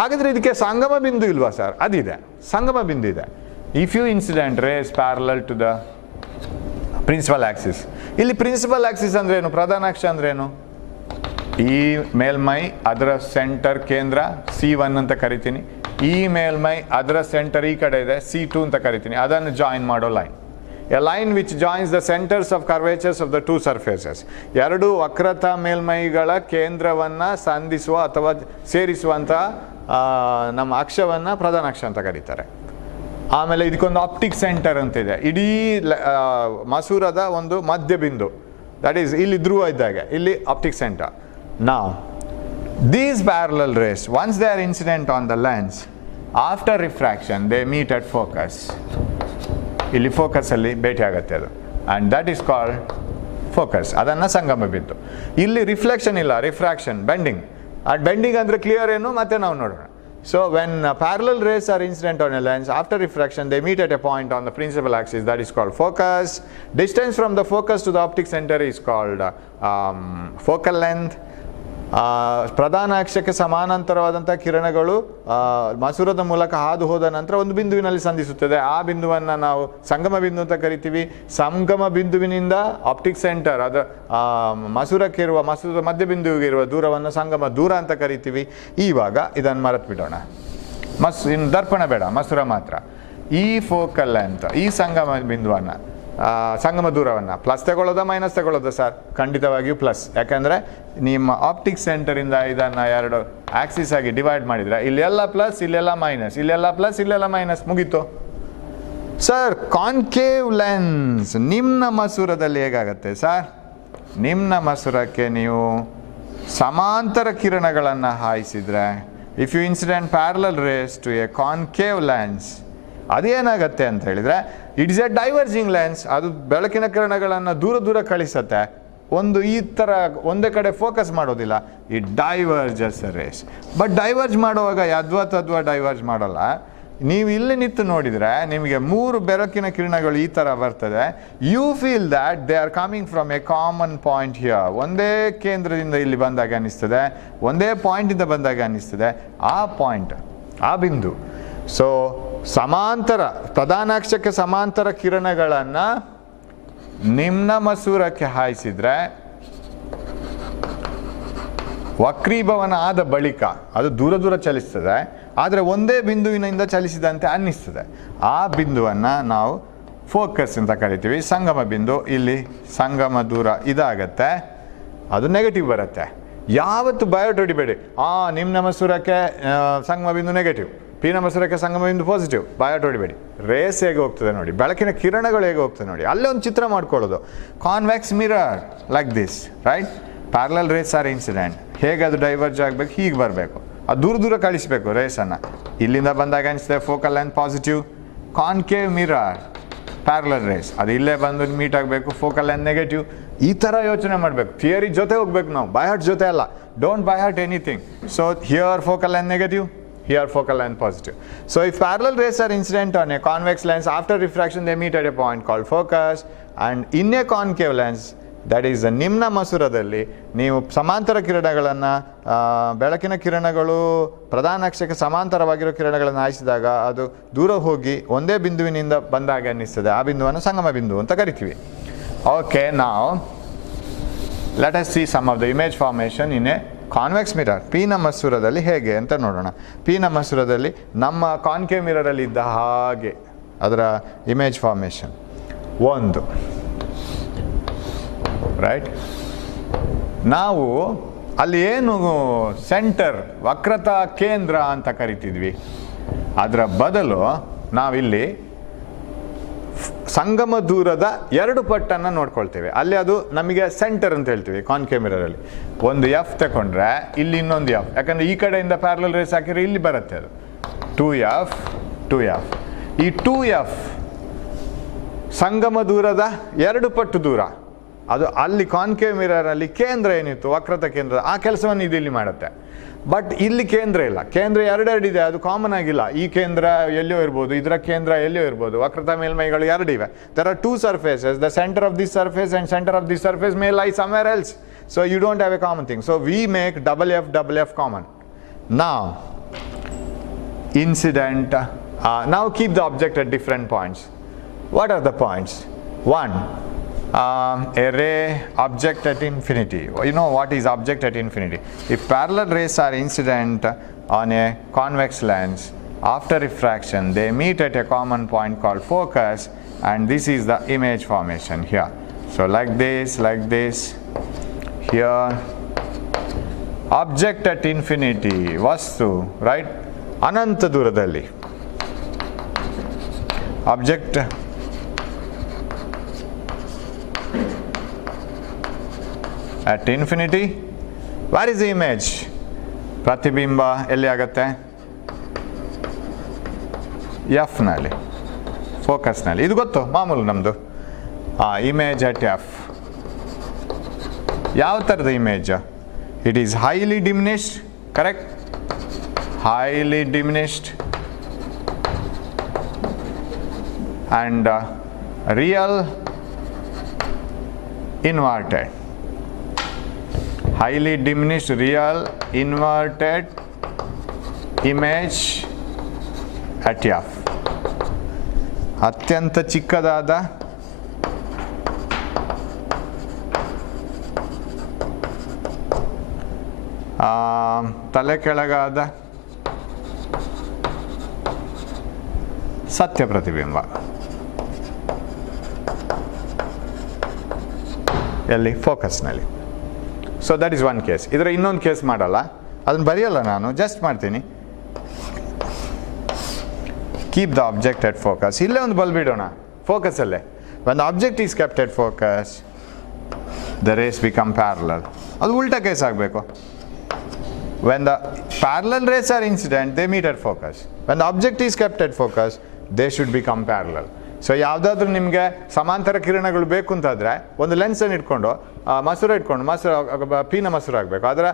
ಹಾಗಾದರೆ ಇದಕ್ಕೆ ಸಂಗಮ ಬಿಂದು ಇಲ್ವಾ ಸರ್? ಅದಿದೆ, ಸಂಗಮ ಬಿಂದು ಇದೆ. If you incident rays parallel to the principal axis. ಇಲ್ಲಿ ಪ್ರಿನ್ಸಿಪಲ್ ಆಕ್ಸಿಸ್ ಅಂದ್ರೇನು? ಪ್ರಧಾನ ಅಕ್ಷ ಅಂದ್ರೇನು? ಈ ಮೇಲ್ಮೈ ಅದರ ಸೆಂಟರ್ ಕೇಂದ್ರ C1 ಅಂತ ಕರಿತೀನಿ. ಈ ಮೇಲ್ಮೈ ಅದರ ಸೆಂಟರ್ ಈ ಕಡೆ ಇದೆ, C2 ಅಂತ ಕರಿತೀನಿ. ಅದನ್ನು ಜಾಯಿನ್ ಮಾಡೋ line. A line which joins the centres of curvatures of the 2 surfaces. 2 ವಕ್ರತಾ ಮೇಲ್ಮೈಗಳ ಕೇಂದ್ರವನ್ನು ಸಂಧಿಸುವ ಅಥವಾ ಸೇರಿಸುವಂಥ ನಮ್ಮ ಅಕ್ಷವನ್ನು ಪ್ರಧಾನ ಅಕ್ಷ ಅಂತ ಕರೀತಾರೆ. ಆಮೇಲೆ ಇದಕ್ಕೊಂದು ಆಪ್ಟಿಕ್ ಸೆಂಟರ್ ಅಂತಿದೆ. ಇಡೀ ಮಸೂರದ ಒಂದು ಮಧ್ಯಬಿಂದು, ದಟ್ ಈಸ್ ಇಲ್ಲಿ ಧ್ರುವ ಇದ್ದಾಗೆ, ಇಲ್ಲಿ optic centre. Now, these parallel rays, once they are incident on the lens, after refraction, they meet at focus. ಇಲ್ಲಿ ಫೋಕಸಲ್ಲಿ ಭೇಟಿ ಆಗುತ್ತೆ ಅದು, and that is called focus. ಅದನ್ನು ಸಂಗಮ ಬಿಂದು. ಇಲ್ಲಿ ರಿಫ್ಲೆಕ್ಷನ್ ಇಲ್ಲ, ರಿಫ್ರಾಕ್ಷನ್, ಬೆಂಡಿಂಗ್. ಆ ಬೆಂಡಿಂಗ್ ಅಂದರೆ ಕ್ಲಿಯರ್ ಏನು ಮತ್ತೆ ನಾವು ನೋಡೋಣ. So when parallel rays are incident on a lens, after refraction they meet at a point on the principal axis, that is called focus. Distance from the focus to the optic center is called focal length. ಪ್ರಧಾನ ಅಕ್ಷಕ್ಕೆ ಸಮಾನಾಂತರವಾದಂಥ ಕಿರಣಗಳು ಮಸೂರದ ಮೂಲಕ ಹಾದು ಹೋದ ನಂತರ ಒಂದು ಬಿಂದುವಿನಲ್ಲಿ ಸಂಧಿಸುತ್ತದೆ. ಆ ಬಿಂದುವನ್ನು ನಾವು ಸಂಗಮ ಬಿಂದು ಅಂತ ಕರಿತೀವಿ. ಸಂಗಮ ಬಿಂದುವಿನಿಂದ ಆಪ್ಟಿಕ್ ಸೆಂಟರ್, ಅದು ಮಸೂರದ ಮಧ್ಯಬಿಂದುವಿಗೆ ಇರುವ ದೂರವನ್ನು ಸಂಗಮ ದೂರ ಅಂತ ಕರಿತೀವಿ. ಇವಾಗ ಇದನ್ನು ಮರೆತು ಬಿಡೋಣ. ಇನ್ನು ದರ್ಪಣ ಬೇಡ, ಮಸೂರ ಮಾತ್ರ. ಈ ಫೋಕಲ್ ಲೆಂತ್, ಈ ಸಂಗಮ ಬಿಂದುವನ್ನು, ಸಂಗಮ ದೂರವನ್ನು ಪ್ಲಸ್ ತಗೊಳ್ಳೋದ ಮೈನಸ್ ತಗೊಳ್ಳೋದ ಸರ್? ಖಂಡಿತವಾಗಿಯೂ ಪ್ಲಸ್. ಯಾಕಂದರೆ ನಿಮ್ಮ ಆಪ್ಟಿಕ್ ಸೆಂಟರಿಂದ ಇದನ್ನು 2 ಆಕ್ಸಿಸ್ ಆಗಿ ಡಿವೈಡ್ ಮಾಡಿದರೆ ಇಲ್ಲೆಲ್ಲ ಪ್ಲಸ್, ಇಲ್ಲೆಲ್ಲ ಮೈನಸ್, ಇಲ್ಲೆಲ್ಲ ಪ್ಲಸ್, ಇಲ್ಲೆಲ್ಲ ಮೈನಸ್, ಮುಗೀತು ಸರ್. ಕಾನ್ಕೇವ್ ಲೆನ್ಸ್ ನಿಮ್ನ ಮಸೂರದಲ್ಲಿ ಹೇಗಾಗತ್ತೆ ಸರ್? ನಿಮ್ನ ಮಸೂರಕ್ಕೆ ನೀವು ಸಮಾಂತರ ಕಿರಣಗಳನ್ನು ಹಾಯಿಸಿದರೆ, if you incident parallel rays to a concave lens, ಅದೇನಾಗತ್ತೆ ಅಂತ ಹೇಳಿದರೆ ಇಟ್ಸ್ ಎ ಡೈವರ್ಜಿಂಗ್ ಲೆನ್ಸ್. ಅದು ಬೆಳಕಿನ ಕಿರಣಗಳನ್ನು ದೂರ ದೂರ ಕಳಿಸುತ್ತೆ. ಈ ಥರ ಒಂದೇ ಕಡೆ ಫೋಕಸ್ ಮಾಡೋದಿಲ್ಲ. ಈ ಡೈವರ್ಜಸ್ ರೇಸ್. ಬಟ್ ಡೈವರ್ಜ್ ಮಾಡುವಾಗ ಯದ್ವಾ ಡೈವರ್ಜ್ ಮಾಡೋಲ್ಲ. ನೀವು ಇಲ್ಲಿ ನಿಂತು ನೋಡಿದರೆ ನಿಮಗೆ 3 ಬೆಳಕಿನ ಕಿರಣಗಳು ಈ ಥರ ಬರ್ತದೆ. You feel that they are coming from a common point here. ಒಂದೇ ಕೇಂದ್ರದಿಂದ ಇಲ್ಲಿ ಬಂದಾಗ ಅನ್ನಿಸ್ತದೆ, ಒಂದೇ ಪಾಯಿಂಟಿಂದ ಬಂದಾಗ ಅನ್ನಿಸ್ತದೆ. ಆ ಪಾಯಿಂಟ್, ಆ ಬಿಂದು. ಸೊ ಸಮಾಂತರ, ಪ್ರಧಾನಾಕ್ಷಕ್ಕೆ ಸಮಾಂತರ ಕಿರಣಗಳನ್ನು ನಿಮ್ನ ಮಸೂರಕ್ಕೆ ಹಾಯಿಸಿದರೆ ವಕ್ರೀಭವನ ಆದ ಬಳಿಕ ಅದು ದೂರ ದೂರ ಚಲಿಸ್ತದೆ, ಆದರೆ ಒಂದೇ ಬಿಂದುವಿನಿಂದ ಚಲಿಸಿದಂತೆ ಅನ್ನಿಸ್ತದೆ. ಆ ಬಿಂದುವನ್ನು ನಾವು ಫೋಕಸ್ ಅಂತ ಕರಿತೀವಿ. ಸಂಗಮ ಬಿಂದು, ಇಲ್ಲಿ ಸಂಗಮ ದೂರ ಇದಾಗತ್ತೆ, ಅದು ನೆಗೆಟಿವ್ ಬರುತ್ತೆ. ಯಾವತ್ತು ಬಯೋಟ್ ಹೊಡಿಬೇಡಿ. ನಿಮ್ನ ಮಸೂರಕ್ಕೆ ಸಂಗಮ ಬಿಂದು ನೆಗೆಟಿವ್, ಪಿನ ಮಸೂರಕ್ಕೆ ಸಂಗಮ ಬಿಂದು ಪಾಸಿಟಿವ್. ಬಯೋಟ್ ಹೊಡಿಬೇಡಿ. ರೇಸ್ ಹೇಗೆ ಹೋಗ್ತದೆ ನೋಡಿ, ಬೆಳಕಿನ ಕಿರಣಗಳು ಹೇಗೆ ಹೋಗ್ತದೆ ನೋಡಿ. ಅಲ್ಲೇ ಒಂದು ಚಿತ್ರ ಮಾಡ್ಕೊಳ್ಳೋದು. Convex mirror like this, right? Parallel rays are incident. ಹೇಗೆ ಅದು ಡೈವರ್ಜ್ ಆಗಬೇಕು, ಹೀಗೆ ಬರಬೇಕು. ಅದು ದೂರ ದೂರ ಕಳಿಸಬೇಕು ರೇಸನ್ನು. ಇಲ್ಲಿಂದ ಬಂದಾಗ ಅನಿಸ್ತದೆ focal length positive. Concave mirror parallel rays, ಅದು ಇಲ್ಲೇ ಬಂದು ಮೀಟ್ ಆಗಬೇಕು, ಫೋಕಲ್ ಲೆಂತ್ ನೆಗೆಟಿವ್. ಈ ಥರ ಯೋಚನೆ ಮಾಡಬೇಕು. ಥಿಯರಿ ಜೊತೆ ಹೋಗ್ಬೇಕು ನಾವು, ಬೈ ಹಾರ್ಟ್ ಜೊತೆ ಅಲ್ಲ. Don't by heart anything. So here focal length negative, here focal length positive. So if parallel rays are incident on a convex lens, after refraction they meet at a point called focus, and in a concave lens, that is ನಿಮ್ನ ಮಸೂರದಲ್ಲಿ ನೀವು ಸಮಾಂತರ ಕಿರಣಗಳನ್ನು, ಬೆಳಕಿನ ಕಿರಣಗಳು ಪ್ರಧಾನ ಅಕ್ಷಕ್ಕೆ ಸಮಾಂತರವಾಗಿರೋ ಕಿರಣಗಳನ್ನು ಹಾಯಿಸಿದಾಗ ಅದು ದೂರ ಹೋಗಿ ಒಂದೇ ಬಿಂದುವಿನಿಂದ ಬಂದಾಗ ಅನ್ನಿಸ್ತದೆ. ಆ ಬಿಂದುವನ್ನು ಸಂಗಮ ಬಿಂದು ಅಂತ ಕರಿತೀವಿ. ಓಕೆ, ನಾವು let us see some of the image formation in a convex mirror. ಪಿನ ಮಸೂರದಲ್ಲಿ ಹೇಗೆ ಅಂತ ನೋಡೋಣ. ಪಿನ ಮಸೂರದಲ್ಲಿ ನಮ್ಮ ಕಾನ್ಕೇವ್ ಮಿರರಲ್ಲಿ ಇದ್ದ ಹಾಗೆ ಅದರ ಇಮೇಜ್ ಫಾರ್ಮೇಷನ್ ಒಂದು, ರೈಟ್? ನಾವು ಅಲ್ಲಿ ಏನು ಸೆಂಟರ್, ವಕ್ರತಾ ಕೇಂದ್ರ ಅಂತ ಕರಿತಿದ್ವಿ, ಅದರ ಬದಲು ನಾವಿಲ್ಲಿ ಸಂಗಮ ದೂರದ 2 ಪಟ್ಟನ್ನು ನೋಡ್ಕೊಳ್ತೇವೆ. ಅಲ್ಲಿ ಅದು ನಮಗೆ ಸೆಂಟರ್ ಅಂತ ಹೇಳ್ತೀವಿ ಕಾನ್ಕೇವ್ ಮಿರರಲ್ಲಿ. ಒಂದು ಎಫ್ ತಗೊಂಡ್ರೆ ಇಲ್ಲಿ ಇನ್ನೊಂದು ಎಫ್, ಯಾಕಂದರೆ ಈ ಕಡೆಯಿಂದ ಪ್ಯಾರಲಲ್ ರೇಸ್ ಹಾಕಿದ್ರೆ ಇಲ್ಲಿ ಬರುತ್ತೆ ಅದು 2F 2F. ಈ 2F ಸಂಗಮ ದೂರದ 2 ಪಟ್ಟು ದೂರ. ಅದು ಅಲ್ಲಿ ಕಾನ್ಕೇವ್ ಮಿರರಲ್ಲಿ ಕೇಂದ್ರ ಏನಿತ್ತು, ವಕ್ರತಾ ಕೇಂದ್ರ, ಆ ಕೆಲಸವನ್ನು ಇದು ಇಲ್ಲಿ ಮಾಡುತ್ತೆ. ಬಟ್ ಇಲ್ಲಿ ಕೇಂದ್ರ ಇಲ್ಲ. ಕೇಂದ್ರ 2 ಇದೆ, ಅದು ಕಾಮನ್ ಆಗಿಲ್ಲ. ಈ ಕೇಂದ್ರ ಎಲ್ಲಿಯೋ ಇರ್ಬೋದು, ಇದರ ಕೇಂದ್ರ ಎಲ್ಲಿಯೋ ಇರ್ಬೋದು. ವಕ್ರತಾ ಮೇಲ್ಮೈಗಳು 2 ಇವೆ. There are 2 surfaces. The centre of this surface and centre of this surface may lie somewhere else. So you don't have a common thing. So we make double F common. Now incident, now keep the object at different points. What are the points? 1, a ray object at infinity. You know what is object at infinity? If parallel rays are incident on a convex lens, after refraction they meet at a common point called focus, and this is the image formation here. So like this here, object at infinity, vastu, right? Ananta duradalli object at infinity. Where is the image? ಪ್ರತಿಬಿಂಬ ಎಲ್ಲಿ ಆಗುತ್ತೆ? F ನಲ್ಲಿ, ಫೋಕಸ್ನಲ್ಲಿ. ಇದು ಗೊತ್ತು ಮಾಮೂಲು ನಮ್ಮದು. Image at F. ಯಾವ ಥರದ image? It is highly diminished, correct? highly diminished and real inverted. highly diminished real inverted image at f. ಅತ್ಯಂತ ಚಿಕ್ಕದಾದ ತಲೆ ಕೆಳಗಾದ ಸತ್ಯ ಪ್ರತಿಬಿಂಬ ಎಲ್ಲಿ ಫೋಕಸ್ನಲ್ಲಿ. So that is one case. ಇದರ ಇನ್ನೊಂದು ಕೇಸ್ ಮಾಡಲ್ಲ, ಅದನ್ನು ಬರೆಯಲ್ಲ ನಾನು, ಜಸ್ಟ್ ಮಾಡ್ತೀನಿ. Keep the object at focus. ಇಲ್ಲೇ ಒಂದು ಬಲ್ಬ್ ಇಡೋಣ ಫೋಕಸಲ್ಲೇ. When the object is kept at focus the rays become parallel. ಅದು ಉಲ್ಟಾ ಕೇಸ್ ಆಗಬೇಕು. When the parallel rays are incident they meet at focus. When the object is kept at focus they should become parallel. So ಯಾವುದಾದ್ರೂ ನಿಮಗೆ ಸಮಾಂತರ ಕಿರಣಗಳು ಬೇಕು ಅಂತಾದರೆ ಒಂದು ಲೆನ್ಸನ್ನು ಇಟ್ಕೊಂಡು ಮೊಸರು ಇಟ್ಕೊಂಡು ಪೀನ ಮೊಸರು ಆಗಬೇಕು. ಅದರ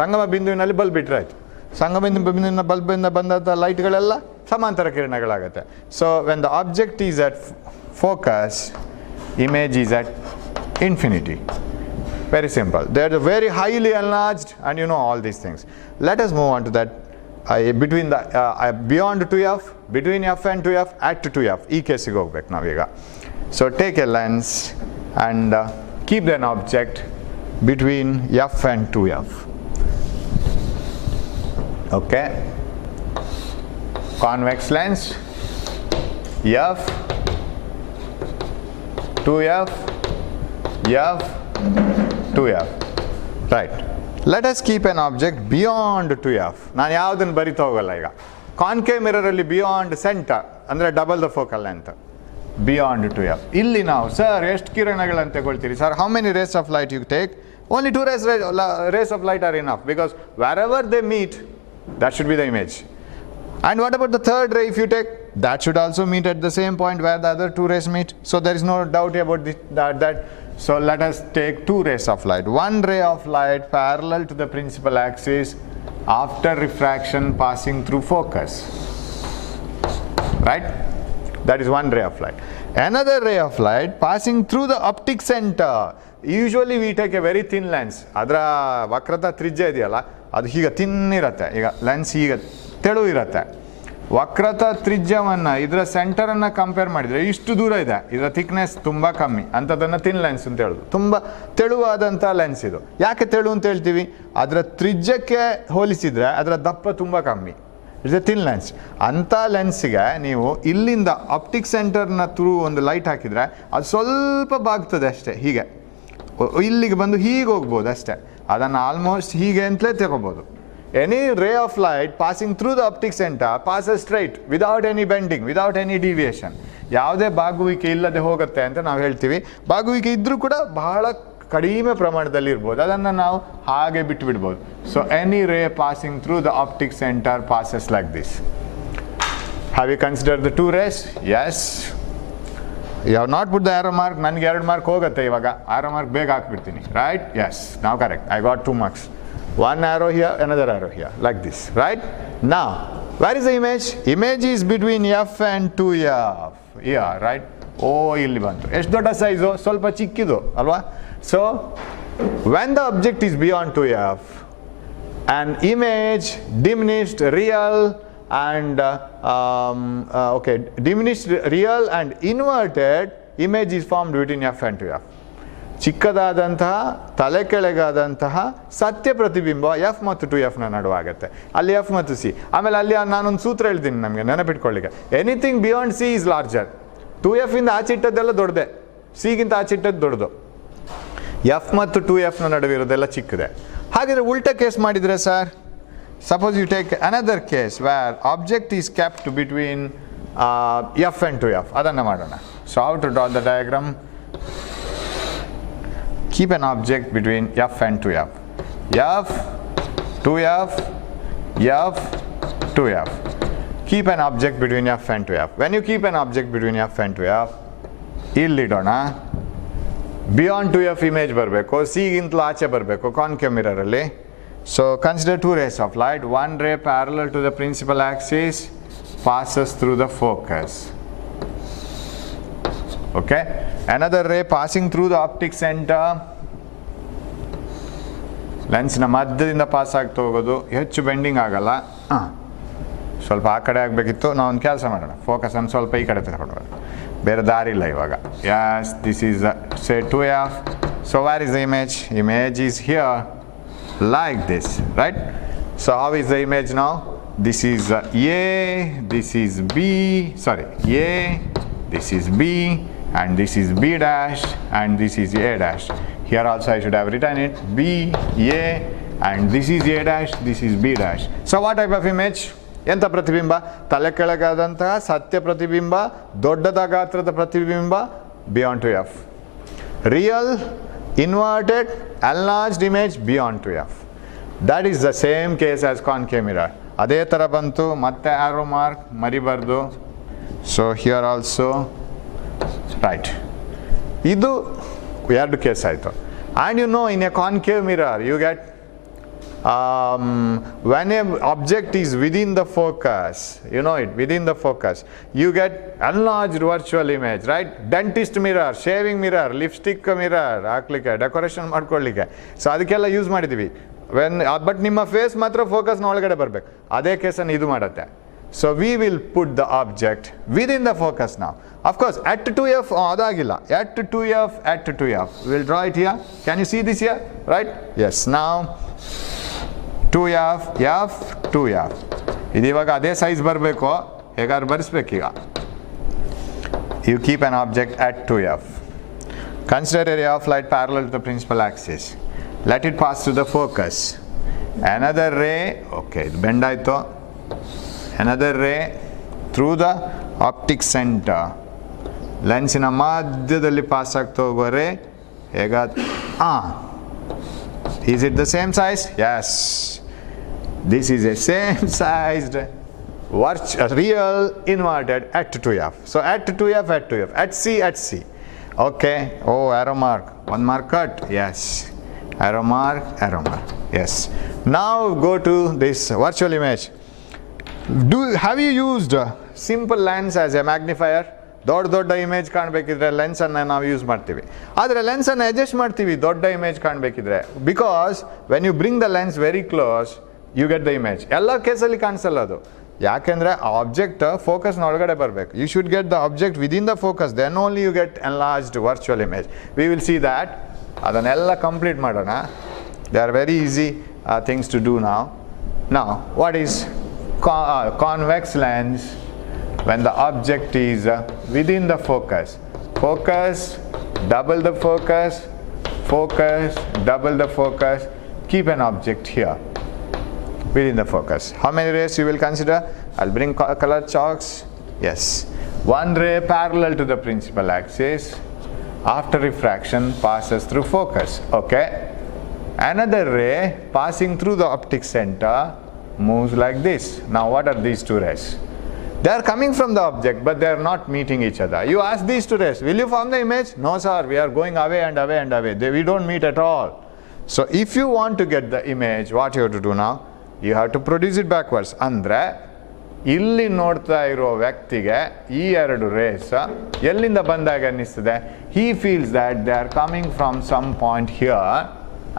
ಸಂಗಮ ಬಿಂದುವಿನಲ್ಲಿ ಬಲ್ಬ್ ಇಟ್ಟರೆ ಆಯಿತು. ಸಂಗಮ ಬಿಂದುವಿನ ಬಲ್ಬಿಂದ ಬಂದಂಥ ಲೈಟ್ಗಳೆಲ್ಲ ಸಮಾಂತರ ಕಿರಣಗಳಾಗುತ್ತೆ. So when the object is at focus image is at infinity. Very simple. They are very highly enlarged and you know all these things. Let us move on to that between the beyond 2f, between f and 2f, at 2f. ಈ ಕೇಸಿಗೆ ಹೋಗ್ಬೇಕು ನಾವೀಗ. So take a lens and keep an object between f and 2f. Okay. Convex lens, f, 2f, f, 2f. Right. Let us keep an object beyond 2f. ನಾನು ಯಾವುದನ್ನು ಬರಿತಾ ಹೋಗಲ್ಲ ಈಗ. Concave ಮಿರರಲ್ಲಿ beyond centre ಅಂದರೆ double the focal length, beyond 2f. ಇಲ್ಲಿ ನಾವು sir ಎಷ್ಟು ಕಿರಣಗಳನ್ನು ತಗೊಳ್ತೀರಿ sir? How many rays of light you take? Only 2 rays of light are enough, because wherever they meet, that should be the image. And what about the third ray if you take? That should also meet at the same point where the other 2 rays meet. So there is no doubt about that. So let us take 2 rays of light. One ray of light parallel to the principal axis after refraction passing through focus. Right? That is one ray of light. Another ray of light passing through the optic center. Usually we take a very thin lens. ಅದರ ವಕ್ರತಾ ತ್ರಿಜ್ಯ ಇದೆಯಲ್ಲ, ಅದು ಹೀಗೆ ತಿನ್ ಇರುತ್ತೆ. ಈಗ lens ಹೀಗೆ ತೆಳು ಇರುತ್ತೆ. ವಕ್ರತಾ ತ್ರಿಜ್ಯವನ್ನು ಇದರ ಸೆಂಟರನ್ನು ಕಂಪೇರ್ ಮಾಡಿದರೆ ಇಷ್ಟು ದೂರ ಇದೆ. ಇದರ ಥಿಕ್ನೆಸ್ ತುಂಬ ಕಮ್ಮಿ, ಅಂಥದ್ದನ್ನು ತಿನ್ ಲೆನ್ಸ್ ಅಂತ ಹೇಳೋದು. ತುಂಬ ತೆಳುವಾದಂಥ ಲೆನ್ಸ್ ಇದು. ಯಾಕೆ ತೆಳು ಅಂತ ಹೇಳ್ತೀವಿ? ಅದರ ತ್ರಿಜ್ಯಕ್ಕೆ ಹೋಲಿಸಿದರೆ ಅದರ ದಪ್ಪ ತುಂಬ ಕಮ್ಮಿ. It's A thin lens. ಅಂಥ ಲೆನ್ಸ್ಗೆ ನೀವು ಇಲ್ಲಿಂದ ಆಪ್ಟಿಕ್ ಸೆಂಟರ್ನ ಥ್ರೂ ಒಂದು ಲೈಟ್ ಹಾಕಿದರೆ ಅದು ಸ್ವಲ್ಪ ಬಾಗ್ತದೆ ಅಷ್ಟೇ. ಹೀಗೆ ಇಲ್ಲಿಗೆ ಬಂದು ಹೀಗೆ ಹೋಗ್ಬೋದು ಅಷ್ಟೇ. ಅದನ್ನು ಆಲ್ಮೋಸ್ಟ್ ಹೀಗೆ ಅಂತಲೇ ತಗೋಬೋದು. Any ray of light passing through the optic center passes straight without any bending, without any deviation. ಯಾವುದೇ ಬಾಗುವಿಕೆ ಇಲ್ಲದೆ ಹೋಗುತ್ತೆ ಅಂತ ನಾವು ಹೇಳ್ತೀವಿ. ಬಾಗುವಿಕೆ ಇದ್ದರೂ ಕೂಡ ಬಹಳ ಕಡಿಮೆ ಪ್ರಮಾಣದಲ್ಲಿ ಇರ್ಬೋದು, ಅದನ್ನು ನಾವು ಹಾಗೆ ಬಿಟ್ಟು ಬಿಡ್ಬೋದು. ಸೊ ಎನಿ ರೇ passing through the optic centre passes like this. Have you considered the 2 rays? Yes. You have not put the arrow mark. ನನಗೆ 2 ಮಾರ್ಕ್ ಹೋಗುತ್ತೆ ಇವಾಗ. ಆರೋ ಮಾರ್ಕ್ ಬೇಗ ಹಾಕ್ಬಿಡ್ತೀನಿ. Right? Yes. Now correct. I got 2 marks. One arrow here, another arrow here, like this, right? Now, where is the image? Image is between f and 2f. Yeah, right? Oh, illi bantu. ಎಷ್ಟು ದೊಡ್ಡ size? ಸ್ವಲ್ಪ ಚಿಕ್ಕಿದು ಅಲ್ವಾ? So, when the object is beyond 2f, an image diminished real and diminished real and inverted image is formed between f and 2f. ಚಿಕ್ಕದಾದಂತಹ ತಲೆ ಕೆಳಗಾದಂತಹ ಸತ್ಯ ಪ್ರತಿಬಿಂಬ F ಮತ್ತು 2fನ ನಡುವಾಗುತ್ತೆ. ಅಲ್ಲಿ F ಮತ್ತು ಸಿ. ಆಮೇಲೆ ಅಲ್ಲಿ ನಾನೊಂದು ಸೂತ್ರ ಹೇಳ್ತೀನಿ ನಮಗೆ ನೆನಪಿಟ್ಕೊಳ್ಳಿಕ್ಕೆ. Anything beyond C is larger. 2f ಇಂದ ಆಚಿಟ್ಟದ್ದೆಲ್ಲ ದೊಡ್ಡದೆ, ಸಿಗಿಂತ ಆಚಿಟ್ಟದ್ದು ದೊಡ್ಡದು. ಎಫ್ ಮತ್ತು 2fನ ನಡುವೆ ಇರೋದೆಲ್ಲ ಚಿಕ್ಕದೆ. ಹಾಗಿದ್ರೆ ಉಲ್ಟಾ ಕೇಸ್ ಮಾಡಿದರೆ sir, suppose you take another case where object is kept between F and 2f. ಅದನ್ನು ಮಾಡೋಣ. So how to draw the diagram? Keep an object between f and 2f. f, 2f, f, 2f. Keep an object between f and 2f. When you keep an object between f and 2f, ಇಲ್ಲಿಡೋಣ. Beyond 2f image ಬರಬೇಕು, ಸಿಗಿಂತಲೂ ಆಚೆ ಬರಬೇಕು concave ಮಿರರಲ್ಲಿ. So consider 2 rays of light. One ray parallel to the principal axis passes through the focus. Okay? Another ray passing through the optic center ಲೆನ್ಸಿನ ಮಧ್ಯದಿಂದ pass ಆಗ್ತಾ ಹೋಗೋದು, ಹೆಚ್ಚು ಬೆಂಡಿಂಗ್ ಆಗಲ್ಲ. ಸ್ವಲ್ಪ ಆ ಕಡೆ ಆಗಬೇಕಿತ್ತು. ನಾವು ಒಂದು ಕೆಲಸ ಮಾಡೋಣ, ಫೋಕಸನ್ನು ಸ್ವಲ್ಪ ಈ ಕಡೆ ತಗೊಂಡು ಬರೋಣ, ಬೇರೆ ದಾರಿ ಇಲ್ಲ ಇವಾಗ. Yes, this is say 2f. So where is the image? Image is here like this, right? So how is the image now? This is A, this is B, sorry, A, this is B, and this is B dash, and this is A dash. Here also I should have written it, B, A, and this is A dash, this is B dash. So what type of image? ಎಂಥ ಪ್ರತಿಬಿಂಬ? ತಲೆ ಕೆಳಗಾದಂತಹ ಸತ್ಯ ಪ್ರತಿಬಿಂಬ, ದೊಡ್ಡದ ಗಾತ್ರದ ಪ್ರತಿಬಿಂಬ, beyond 2f. Real inverted enlarged image beyond 2f. That is the same case as concave mirror. ಅದೇ ಥರ ಬಂತು, ಮತ್ತೆ arrow mark ಮರಿಬಾರ್ದು. So here also right. ಇದು ಎರಡು ಕೇಸ್ ಆಯಿತು. And you know, in a concave mirror you get when a object is within the focus, you know it, within the focus, you get enlarged virtual image, right? Dentist mirror, shaving mirror, lipstick mirror ಹಾಕ್ಲಿಕ್ಕೆ, decoration ಮಾಡ್ಕೊಳ್ಳಿಕ್ಕೆ. So ಅದಕ್ಕೆಲ್ಲ use ಮಾಡಿದ್ದೀವಿ. But ನಿಮ್ಮ face ಮಾತ್ರ ಫೋಕಸ್ನ ಒಳಗಡೆ ಬರಬೇಕು. ಅದೇ ಕೇಸನ್ನು ಇದು ಮಾಡುತ್ತೆ. So we will put the object within the focus ನಾವು. ಅಫ್ಕೋರ್ಸ್ at 2f ಅದಾಗಿಲ್ಲ. at 2f will draw it here. Can you see this here, right? Yes. ನಾವು 2f, f, 2f. ಇದು ಇವಾಗ ಅದೇ ಸೈಜ್ ಬರಬೇಕು, ಹೇಗಾದ್ರು ಬರೆಸ್ಬೇಕೀಗ. You keep an object at 2f. Consider a ray of light parallel to the principal axis. Let it pass through the focus. Another ray, okay, bend ಆಯಿತು. Another ray through the optic center. ಲೆನ್ಸಿನ ಮಧ್ಯದಲ್ಲಿ pass ಆಗ್ತಾ ಹೋಗೋ ರೇ Is it the same size? Yes. This is a same sized real inverted at 2f. So at 2f, at C. Okay. Oh, arrow mark. One mark cut. Yes. Arrow mark. Yes. Now go to this virtual image. Have you used simple lens as a magnifier? ದೊಡ್ಡ image ಕಾಣಬೇಕಿದ್ರೆ ಲೆನ್ಸನ್ನು ನಾವು use ಮಾಡ್ತೀವಿ. ಆದರೆ ಲೆನ್ಸನ್ನು adjust ಮಾಡ್ತೀವಿ ದೊಡ್ಡ image ಕಾಣಬೇಕಿದ್ರೆ. Because when you bring the lens very close you get the image. ಎಲ್ಲ ಕೇಸಲ್ಲಿ ಕಾಣಿಸಲ್ಲ ಅದು. ಯಾಕೆಂದರೆ ಆ ಆಬ್ಜೆಕ್ಟ್ ಫೋಕಸ್ನ ಒಳಗಡೆ ಬರಬೇಕು. You should get the object within the focus, then only you get enlarged virtual image. We will see that. ಅದನ್ನೆಲ್ಲ ಕಂಪ್ಲೀಟ್ ಮಾಡೋಣ. They are very easy things to do ನಾವು. What is convex lens? When the object is within the focus, double the focus, double the focus, keep an object here within the focus. How many rays you will consider? I'll bring color chalks. Yes. One ray parallel to the principal axis, after refraction passes through focus. Okay. Another ray passing through the optic center moves like this. Now what are these two rays? They are coming from the object, but they are not meeting each other. You ask these two rays, will you form the image? No sir, we are going away and away and away. We don't meet at all. So if you want to get the image, what you have to do now? You have to produce it backwards. Andre, ಇಲ್ಲಿ ನೋಡ್ತಾ ಇರೋ ವ್ಯಕ್ತಿಗೆ ಈ ಎರಡು race ಎಲ್ಲಿಂದ ಬಂದಾಗ ಅನ್ನಿಸ್ತದೆ? He feels that they are coming from some point here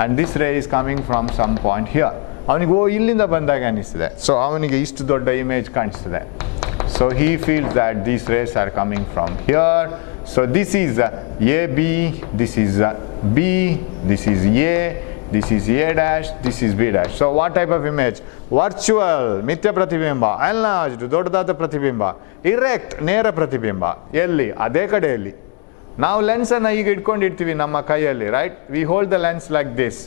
and this ray is coming from some point here. ಅವನಿಗೆ ಇಲ್ಲಿಂದ ಬಂದಾಗ ಅನ್ನಿಸ್ತದೆ. ಸೊ ಅವನಿಗೆ ಇಷ್ಟು ದೊಡ್ಡ ಇಮೇಜ್ ಕಾಣಿಸ್ತದೆ. So he feels that these rays are coming from here. So this is AB, this is B, this is A, this is A dash, this is B dash. So what type of image? Virtual, ಮಿಥ್ಯ ಪ್ರತಿಬಿಂಬ. Enlarged, ದೊಡ್ಡದಾದ ಪ್ರತಿಬಿಂಬ. Erect, ನೇರ ಪ್ರತಿಬಿಂಬ. ಎಲ್ಲಿ? ಅದೇ ಕಡೆಯಲ್ಲಿ. ನಾವು ಲೆನ್ಸನ್ನು ಈಗ ಇಟ್ಕೊಂಡಿರ್ತೀವಿ ನಮ್ಮ ಕೈಯಲ್ಲಿ, right? We hold the lens like this.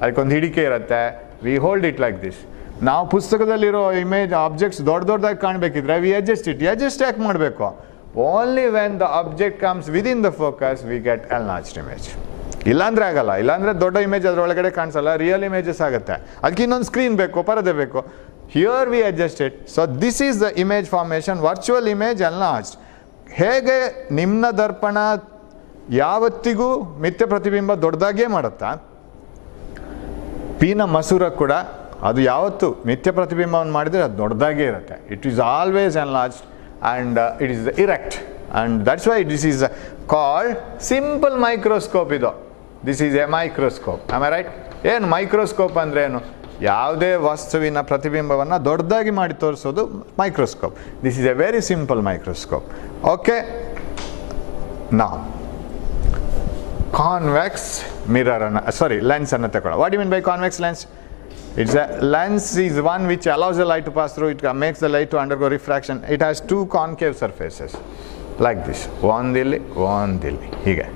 ಅದಕ್ಕೊಂದು ಹಿಡಿಕೆ ಇರುತ್ತೆ. We hold it like this. ನಾವು ಪುಸ್ತಕದಲ್ಲಿರೋ ಇಮೇಜ್ ಆಬ್ಜೆಕ್ಟ್ಸ್ ದೊಡ್ಡದಾಗಿ ಕಾಣಬೇಕಿದ್ರೆ ವಿ ಅಡ್ಜಸ್ಟ್ ಯಾಕೆ ಮಾಡಬೇಕು? Only when the object comes within the focus we get enlarged image. ಇಲ್ಲಾಂದರೆ ಆಗಲ್ಲ. ಇಲ್ಲಾಂದರೆ ದೊಡ್ಡ ಇಮೇಜ್ ಅದರೊಳಗಡೆ ಕಾಣಿಸಲ್ಲ, ರಿಯಲ್ ಇಮೇಜಸ್ ಆಗುತ್ತೆ. ಅದಕ್ಕೆ ಇನ್ನೊಂದು ಸ್ಕ್ರೀನ್ ಬೇಕು, ಪರದೆ ಬೇಕು. Here V adjust it. So this is the image formation, virtual image enlarged. ಹೇಗೆ ನಿಮ್ನ ದರ್ಪಣ ಯಾವತ್ತಿಗೂ ಮಿಥ್ಯ ಪ್ರತಿಬಿಂಬ ದೊಡ್ಡದಾಗೇ ಮಾಡುತ್ತಾ, ಪೀನ ಮಸೂರ ಕೂಡ ಅದು ಯಾವತ್ತು ಮಿಥ್ಯ ಪ್ರತಿಬಿಂಬವನ್ನು ಮಾಡಿದರೆ ಅದು ದೊಡ್ಡದಾಗೇ ಇರುತ್ತೆ. It is always enlarged and it is erect. And that's why this is called simple microscope. ಇದು this is a microscope. Am I right? ಏನು ಮೈಕ್ರೋಸ್ಕೋಪ್ ಅಂದರೆ ಏನು? ಯಾವುದೇ ವಸ್ತುವಿನ ಪ್ರತಿಬಿಂಬವನ್ನು ದೊಡ್ಡದಾಗಿ ಮಾಡಿ ತೋರಿಸೋದು microscope. This is a very simple microscope. Okay, ನಾವು ಕಾನ್ವೆಕ್ಸ್ ಮಿರರನ್ನು ಲೆನ್ಸನ್ನು ತಗೊಳ್ಳೋಣ. What you mean by convex lens? It's a lens is one which allows the light to pass through. It makes the light to undergo refraction. It has two concave surfaces like this. ಒಂದಿಲ್ಲಿ ಹೀಗೆ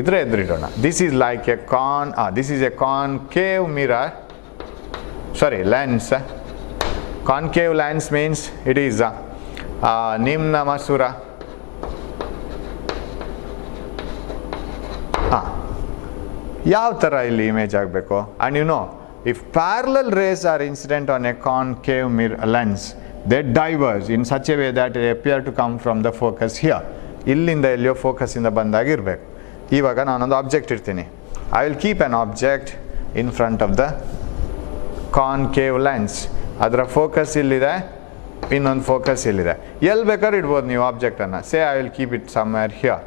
ಇದ್ರೆ ಎದುರಿಡೋಣ. This is like a this is a concave mirror. Sorry, lens. Concave lens means it is ನಿಮ್ನ ಮಸೂರ. ಯಾವ ಥರ ಇಲ್ಲಿ image ಆಗಬೇಕು? And you know, if parallel rays are incident on a concave lens, they diverge in such a way that they appear to come from the focus here. ಇಲ್ಲಿಂದ ಎಲ್ಲಿಯೋ ಫೋಕಸ್ಸಿಂದ ಬಂದಾಗಿರಬೇಕು. ಇವಾಗ ನಾನೊಂದು ಆಬ್ಜೆಕ್ಟ್ ಇರ್ತೀನಿ. I will keep an object in front of the concave lens. ಅದರ focus ಇಲ್ಲಿದೆ, ಇನ್ನೊಂದು focus ಇಲ್ಲಿದೆ. ಎಲ್ಲಿ ಬೇಕಾದ್ರೂ ಇಡ್ಬೋದು ನೀವು ಆಬ್ಜೆಕ್ಟನ್ನು. Say I will keep it somewhere here.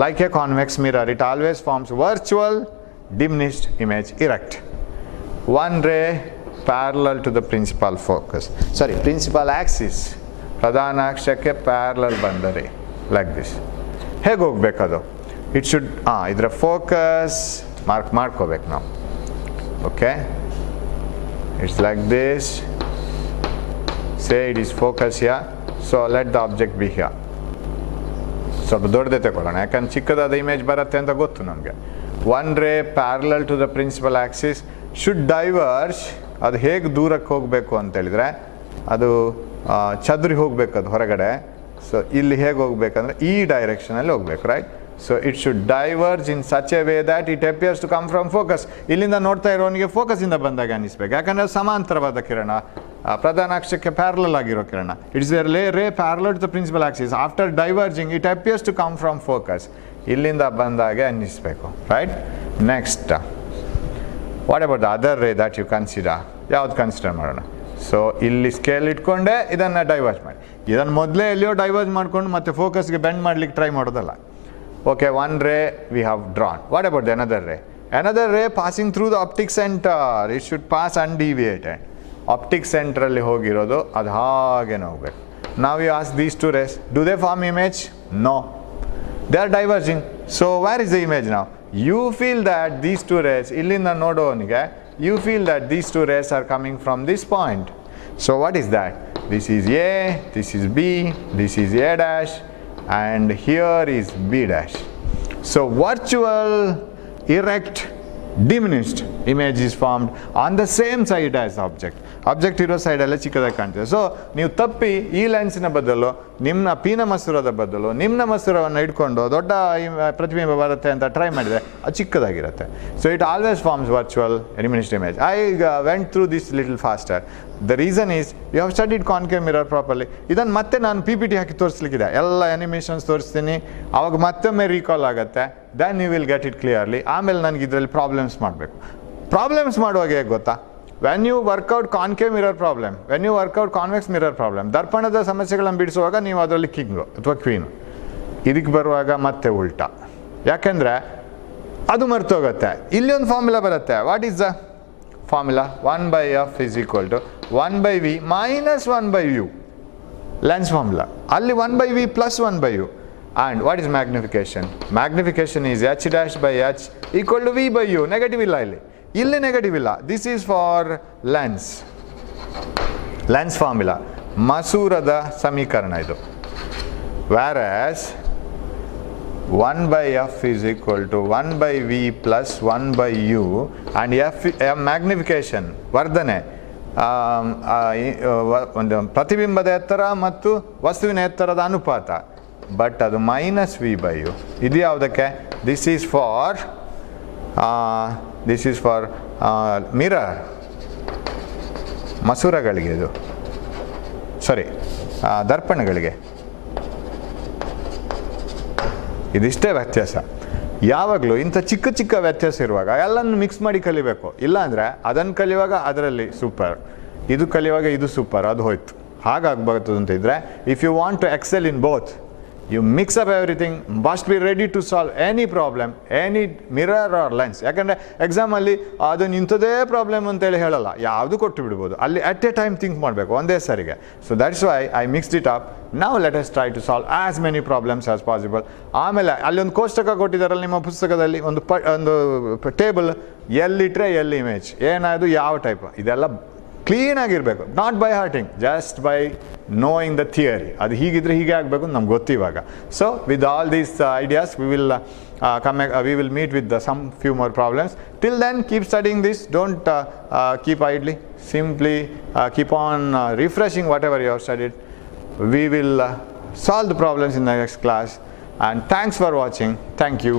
Like a convex mirror, it always forms virtual diminished image erect. One ray parallel to the principal focus. Principal axis. Pradhana akshake parallel bandare. Like this. ಹೇಗೆ ಹೋಗ್ಬೇಕದು? It should, ಇದರ focus ಮಾಡ್ಕೋಬೇಕು ನಾವು. Okay? It's like this. Say it is focus here. So let the object be here. ಸ್ವಲ್ಪ ದೊಡ್ಡದೇ ತಗೊಳ್ಳೋಣ, ಯಾಕಂದ್ರೆ ಚಿಕ್ಕದಾದ image ಬರುತ್ತೆ ಅಂತ ಗೊತ್ತು ನಮಗೆ. One ray parallel to the principal axis should diverge. ಅದು ಹೇಗೆ ದೂರಕ್ಕೆ ಹೋಗಬೇಕು ಅಂತೇಳಿದರೆ ಅದು ಚದುರಿ ಹೋಗ್ಬೇಕು ಅದು ಹೊರಗಡೆ. ಸೊ ಇಲ್ಲಿ ಹೇಗೆ ಹೋಗ್ಬೇಕಂದ್ರೆ ಈ ಡೈರೆಕ್ಷನಲ್ಲಿ ಹೋಗ್ಬೇಕು, right? So it should diverge in such a way that it appears to come from focus. ಇಲ್ಲಿಂದ ನೋಡ್ತಾ ಇರೋನಿಗೆ ಫೋಕಸಿಂದ ಬಂದಾಗ ಅನ್ನಿಸ್ಬೇಕು, ಯಾಕಂದರೆ ಸಮಾಂತರವಾದ ಕಿರಣ, ಪ್ರಧಾನ ಅಕ್ಷಕ್ಕೆ ಪ್ಯಾರಲಲ್ ಆಗಿರೋ ಕಿರಣ. It's a ray parallel to the principal axis. After diverging it appears to come from focus. ಇಲ್ಲಿಂದ ಬಂದಾಗೆ ಅನ್ನಿಸ್ಬೇಕು, right? Next, what about the other ray that you consider? ಯಾವ್ದು ಕನ್ಸಿಡರ್ ಮಾಡೋಣ? ಸೊ ಇಲ್ಲಿ ಸ್ಕೇಲ್ ಇಟ್ಕೊಂಡೆ ಇದನ್ನು ಡೈವರ್ಜ್ ಮಾಡಿ. ಇದನ್ನು ಮೊದಲೇ ಎಲ್ಲಿಯೋ ಡೈವರ್ಜ್ ಮಾಡ್ಕೊಂಡು ಮತ್ತೆ ಫೋಕಸ್ಗೆ ಬೆಂಡ್ ಮಾಡ್ಲಿಕ್ಕೆ ಟ್ರೈ ಮಾಡೋದಲ್ಲ. Okay, one ray we have drawn. What about the another ray? Another ray passing through the optic center. It should pass undeviated. Optic center ಅಲ್ಲಿ ಹೋಗಿರೋದು ಅದು ಹಾಗೇನೆ ಹೋಗ್ಬೇಕು. Now you ask these two rays, do they form image? No. They are diverging. So where is the image now? You feel that these two rays, ಇಲ್ಲಿಂದ ನೋಡೋನಿಗೆ, you feel that these two rays are coming from this point. So what is that? This is A, this is B, this is A dash, and here is B dash. So virtual erect diminished image is formed on the same side as object. Object ಇರೋ ಸೈಡಲ್ಲೇ ಚಿಕ್ಕದಾಗಿ ಕಾಣ್ತದೆ. So ನೀವು ತಪ್ಪಿ ಈ ಲೆನ್ಸಿನ ಬದಲು ನಿಮ್ಮ ಪೀನ ಮಸೂರದ ಬದಲು ನಿಮ್ನ ಮಸೂರವನ್ನು ಇಟ್ಕೊಂಡು ದೊಡ್ಡ ಪ್ರತಿಬಿಂಬ ಬರುತ್ತೆ ಅಂತ ಟ್ರೈ ಮಾಡಿದರೆ ಅದು ಚಿಕ್ಕದಾಗಿರುತ್ತೆ. So it always forms virtual diminished image. I went through this little faster. The reason is you have studied concave mirror properly. ಇದನ್ನು ಮತ್ತೆ ನಾನು PPT ಹಾಕಿ ತೋರಿಸ್ಲಿಕ್ಕಿದೆ, ಎಲ್ಲ ಅನಿಮೇಷನ್ಸ್ ತೋರಿಸ್ತೀನಿ, ಅವಾಗ ಮತ್ತೊಮ್ಮೆ ರೀಕಾಲ್ ಆಗುತ್ತೆ. Then you will get it clearly. ಆಮೇಲೆ ನನಗೆ ಇದರಲ್ಲಿ ಪ್ರಾಬ್ಲಮ್ಸ್ ಮಾಡಬೇಕು. ಪ್ರಾಬ್ಲಮ್ಸ್ ಮಾಡುವಾಗ ಹೇಗೆ ಗೊತ್ತಾ? When you work out concave mirror problem, when you work out convex mirror problem, ದರ್ಪಣದ ಸಮಸ್ಯೆಗಳನ್ನು ಬಿಡಿಸುವಾಗ ನೀವು ಅದರಲ್ಲಿ ಕಿಂಗು ಅಥವಾ ಕ್ವೀನು. ಇದಕ್ಕೆ ಬರುವಾಗ ಮತ್ತೆ ಉಲ್ಟಾ, ಯಾಕೆಂದರೆ ಅದು ಮರ್ತೋಗುತ್ತೆ. ಇಲ್ಲಿ ಒಂದು ಫಾರ್ಮುಲಾ ಬರುತ್ತೆ. What is the formula? 1/f is equal to 1/v minus 1/u. Lens formula. ಅಲ್ಲಿ 1/v plus 1/u. And what is magnification? Magnification is h dash by h equal to v by u. Negative ಇಲ್ಲ ಇಲ್ಲಿ. ಇಲ್ಲಿ negative ಇಲ್ಲ. This is for lens. Lens formula ಮಸೂರದ ಸಮೀಕರಣ ಇದು. ವ್ಯಾರಸ್ 1/f is equal to 1/v plus 1/u and f magnification ವರ್ಧನೆ, ಒಂದು ಪ್ರತಿಬಿಂಬದ ಎತ್ತರ ಮತ್ತು ವಸ್ತುವಿನ ಎತ್ತರದ ಅನುಪಾತ. ಬಟ್ ಅದು -v/u. ಇದು ಯಾವುದಕ್ಕೆ? ದಿಸ್ ಈಸ್ ಫಾರ್ ಮಿರರ್, ಮಸೂರಗಳಿಗೆ, ಇದು ದರ್ಪಣಗಳಿಗೆ. ಇದಿಷ್ಟೇ ವ್ಯತ್ಯಾಸ. ಯಾವಾಗಲೂ ಇಂಥ ಚಿಕ್ಕ ಚಿಕ್ಕ ವ್ಯತ್ಯಾಸ ಇರುವಾಗ ಎಲ್ಲನೂ ಮಿಕ್ಸ್ ಮಾಡಿ ಕಲಿಬೇಕು. ಇಲ್ಲಾಂದರೆ ಅದನ್ನು ಕಲಿಯುವಾಗ ಅದರಲ್ಲಿ ಸೂಪರ್, ಇದು ಕಲಿಯುವಾಗ ಇದು ಸೂಪರ್, ಅದು ಹೋಯ್ತು. ಹಾಗಾಗಬಾರ್ದು ಅಂತ ಇದ್ದರೆ, if you want to excel in both, You mix up everything, must be ready to solve any problem, any mirror or lens. ಯಾಕಂದರೆ ಎಕ್ಸಾಮಲ್ಲಿ ಅದನ್ನು ಇಂಥದೇ ಪ್ರಾಬ್ಲಮ್ ಅಂತೇಳಿ ಹೇಳಲ್ಲ, ಯಾವುದು ಕೊಟ್ಟು ಬಿಡ್ಬೋದು, ಅಲ್ಲಿ ಅಟ್ ಎ ಟೈಮ್ ಥಿಂಕ್ ಮಾಡಬೇಕು ಒಂದೇ ಸರಿಗೆ. So that's why I mixed it up. ನಾವು let us try to solve as many problems as possible. ಆಮೇಲೆ ಅಲ್ಲಿ ಒಂದು ಕೋಷ್ಟಕ ಕೊಟ್ಟಿದ್ದಾರಲ್ಲ ನಿಮ್ಮ ಪುಸ್ತಕದಲ್ಲಿ, ಒಂದು ಟೇಬಲ್, ಎಲ್ಲಿಟ್ಟರೆ ಎಲ್ಲಿ ಇಮೇಜ್, ಏನಾದ್ರು ಯಾವ ಟೈಪ್, ಇದೆಲ್ಲ ಕ್ಲೀನಾಗಿರಬೇಕು. Not by hearting, just by knowing the theory. ಅದು ಹೀಗಿದ್ರೆ ಹೀಗೆ ಆಗಬೇಕು ನಮ್ಗೆ ಗೊತ್ತು ಇವಾಗ. So with all these ideas we will meet with some few more problems. Till then, keep studying this. Don't keep idly. Simply keep on refreshing whatever you have studied. We will solve the problems in the next class. And thanks for watching. Thank you.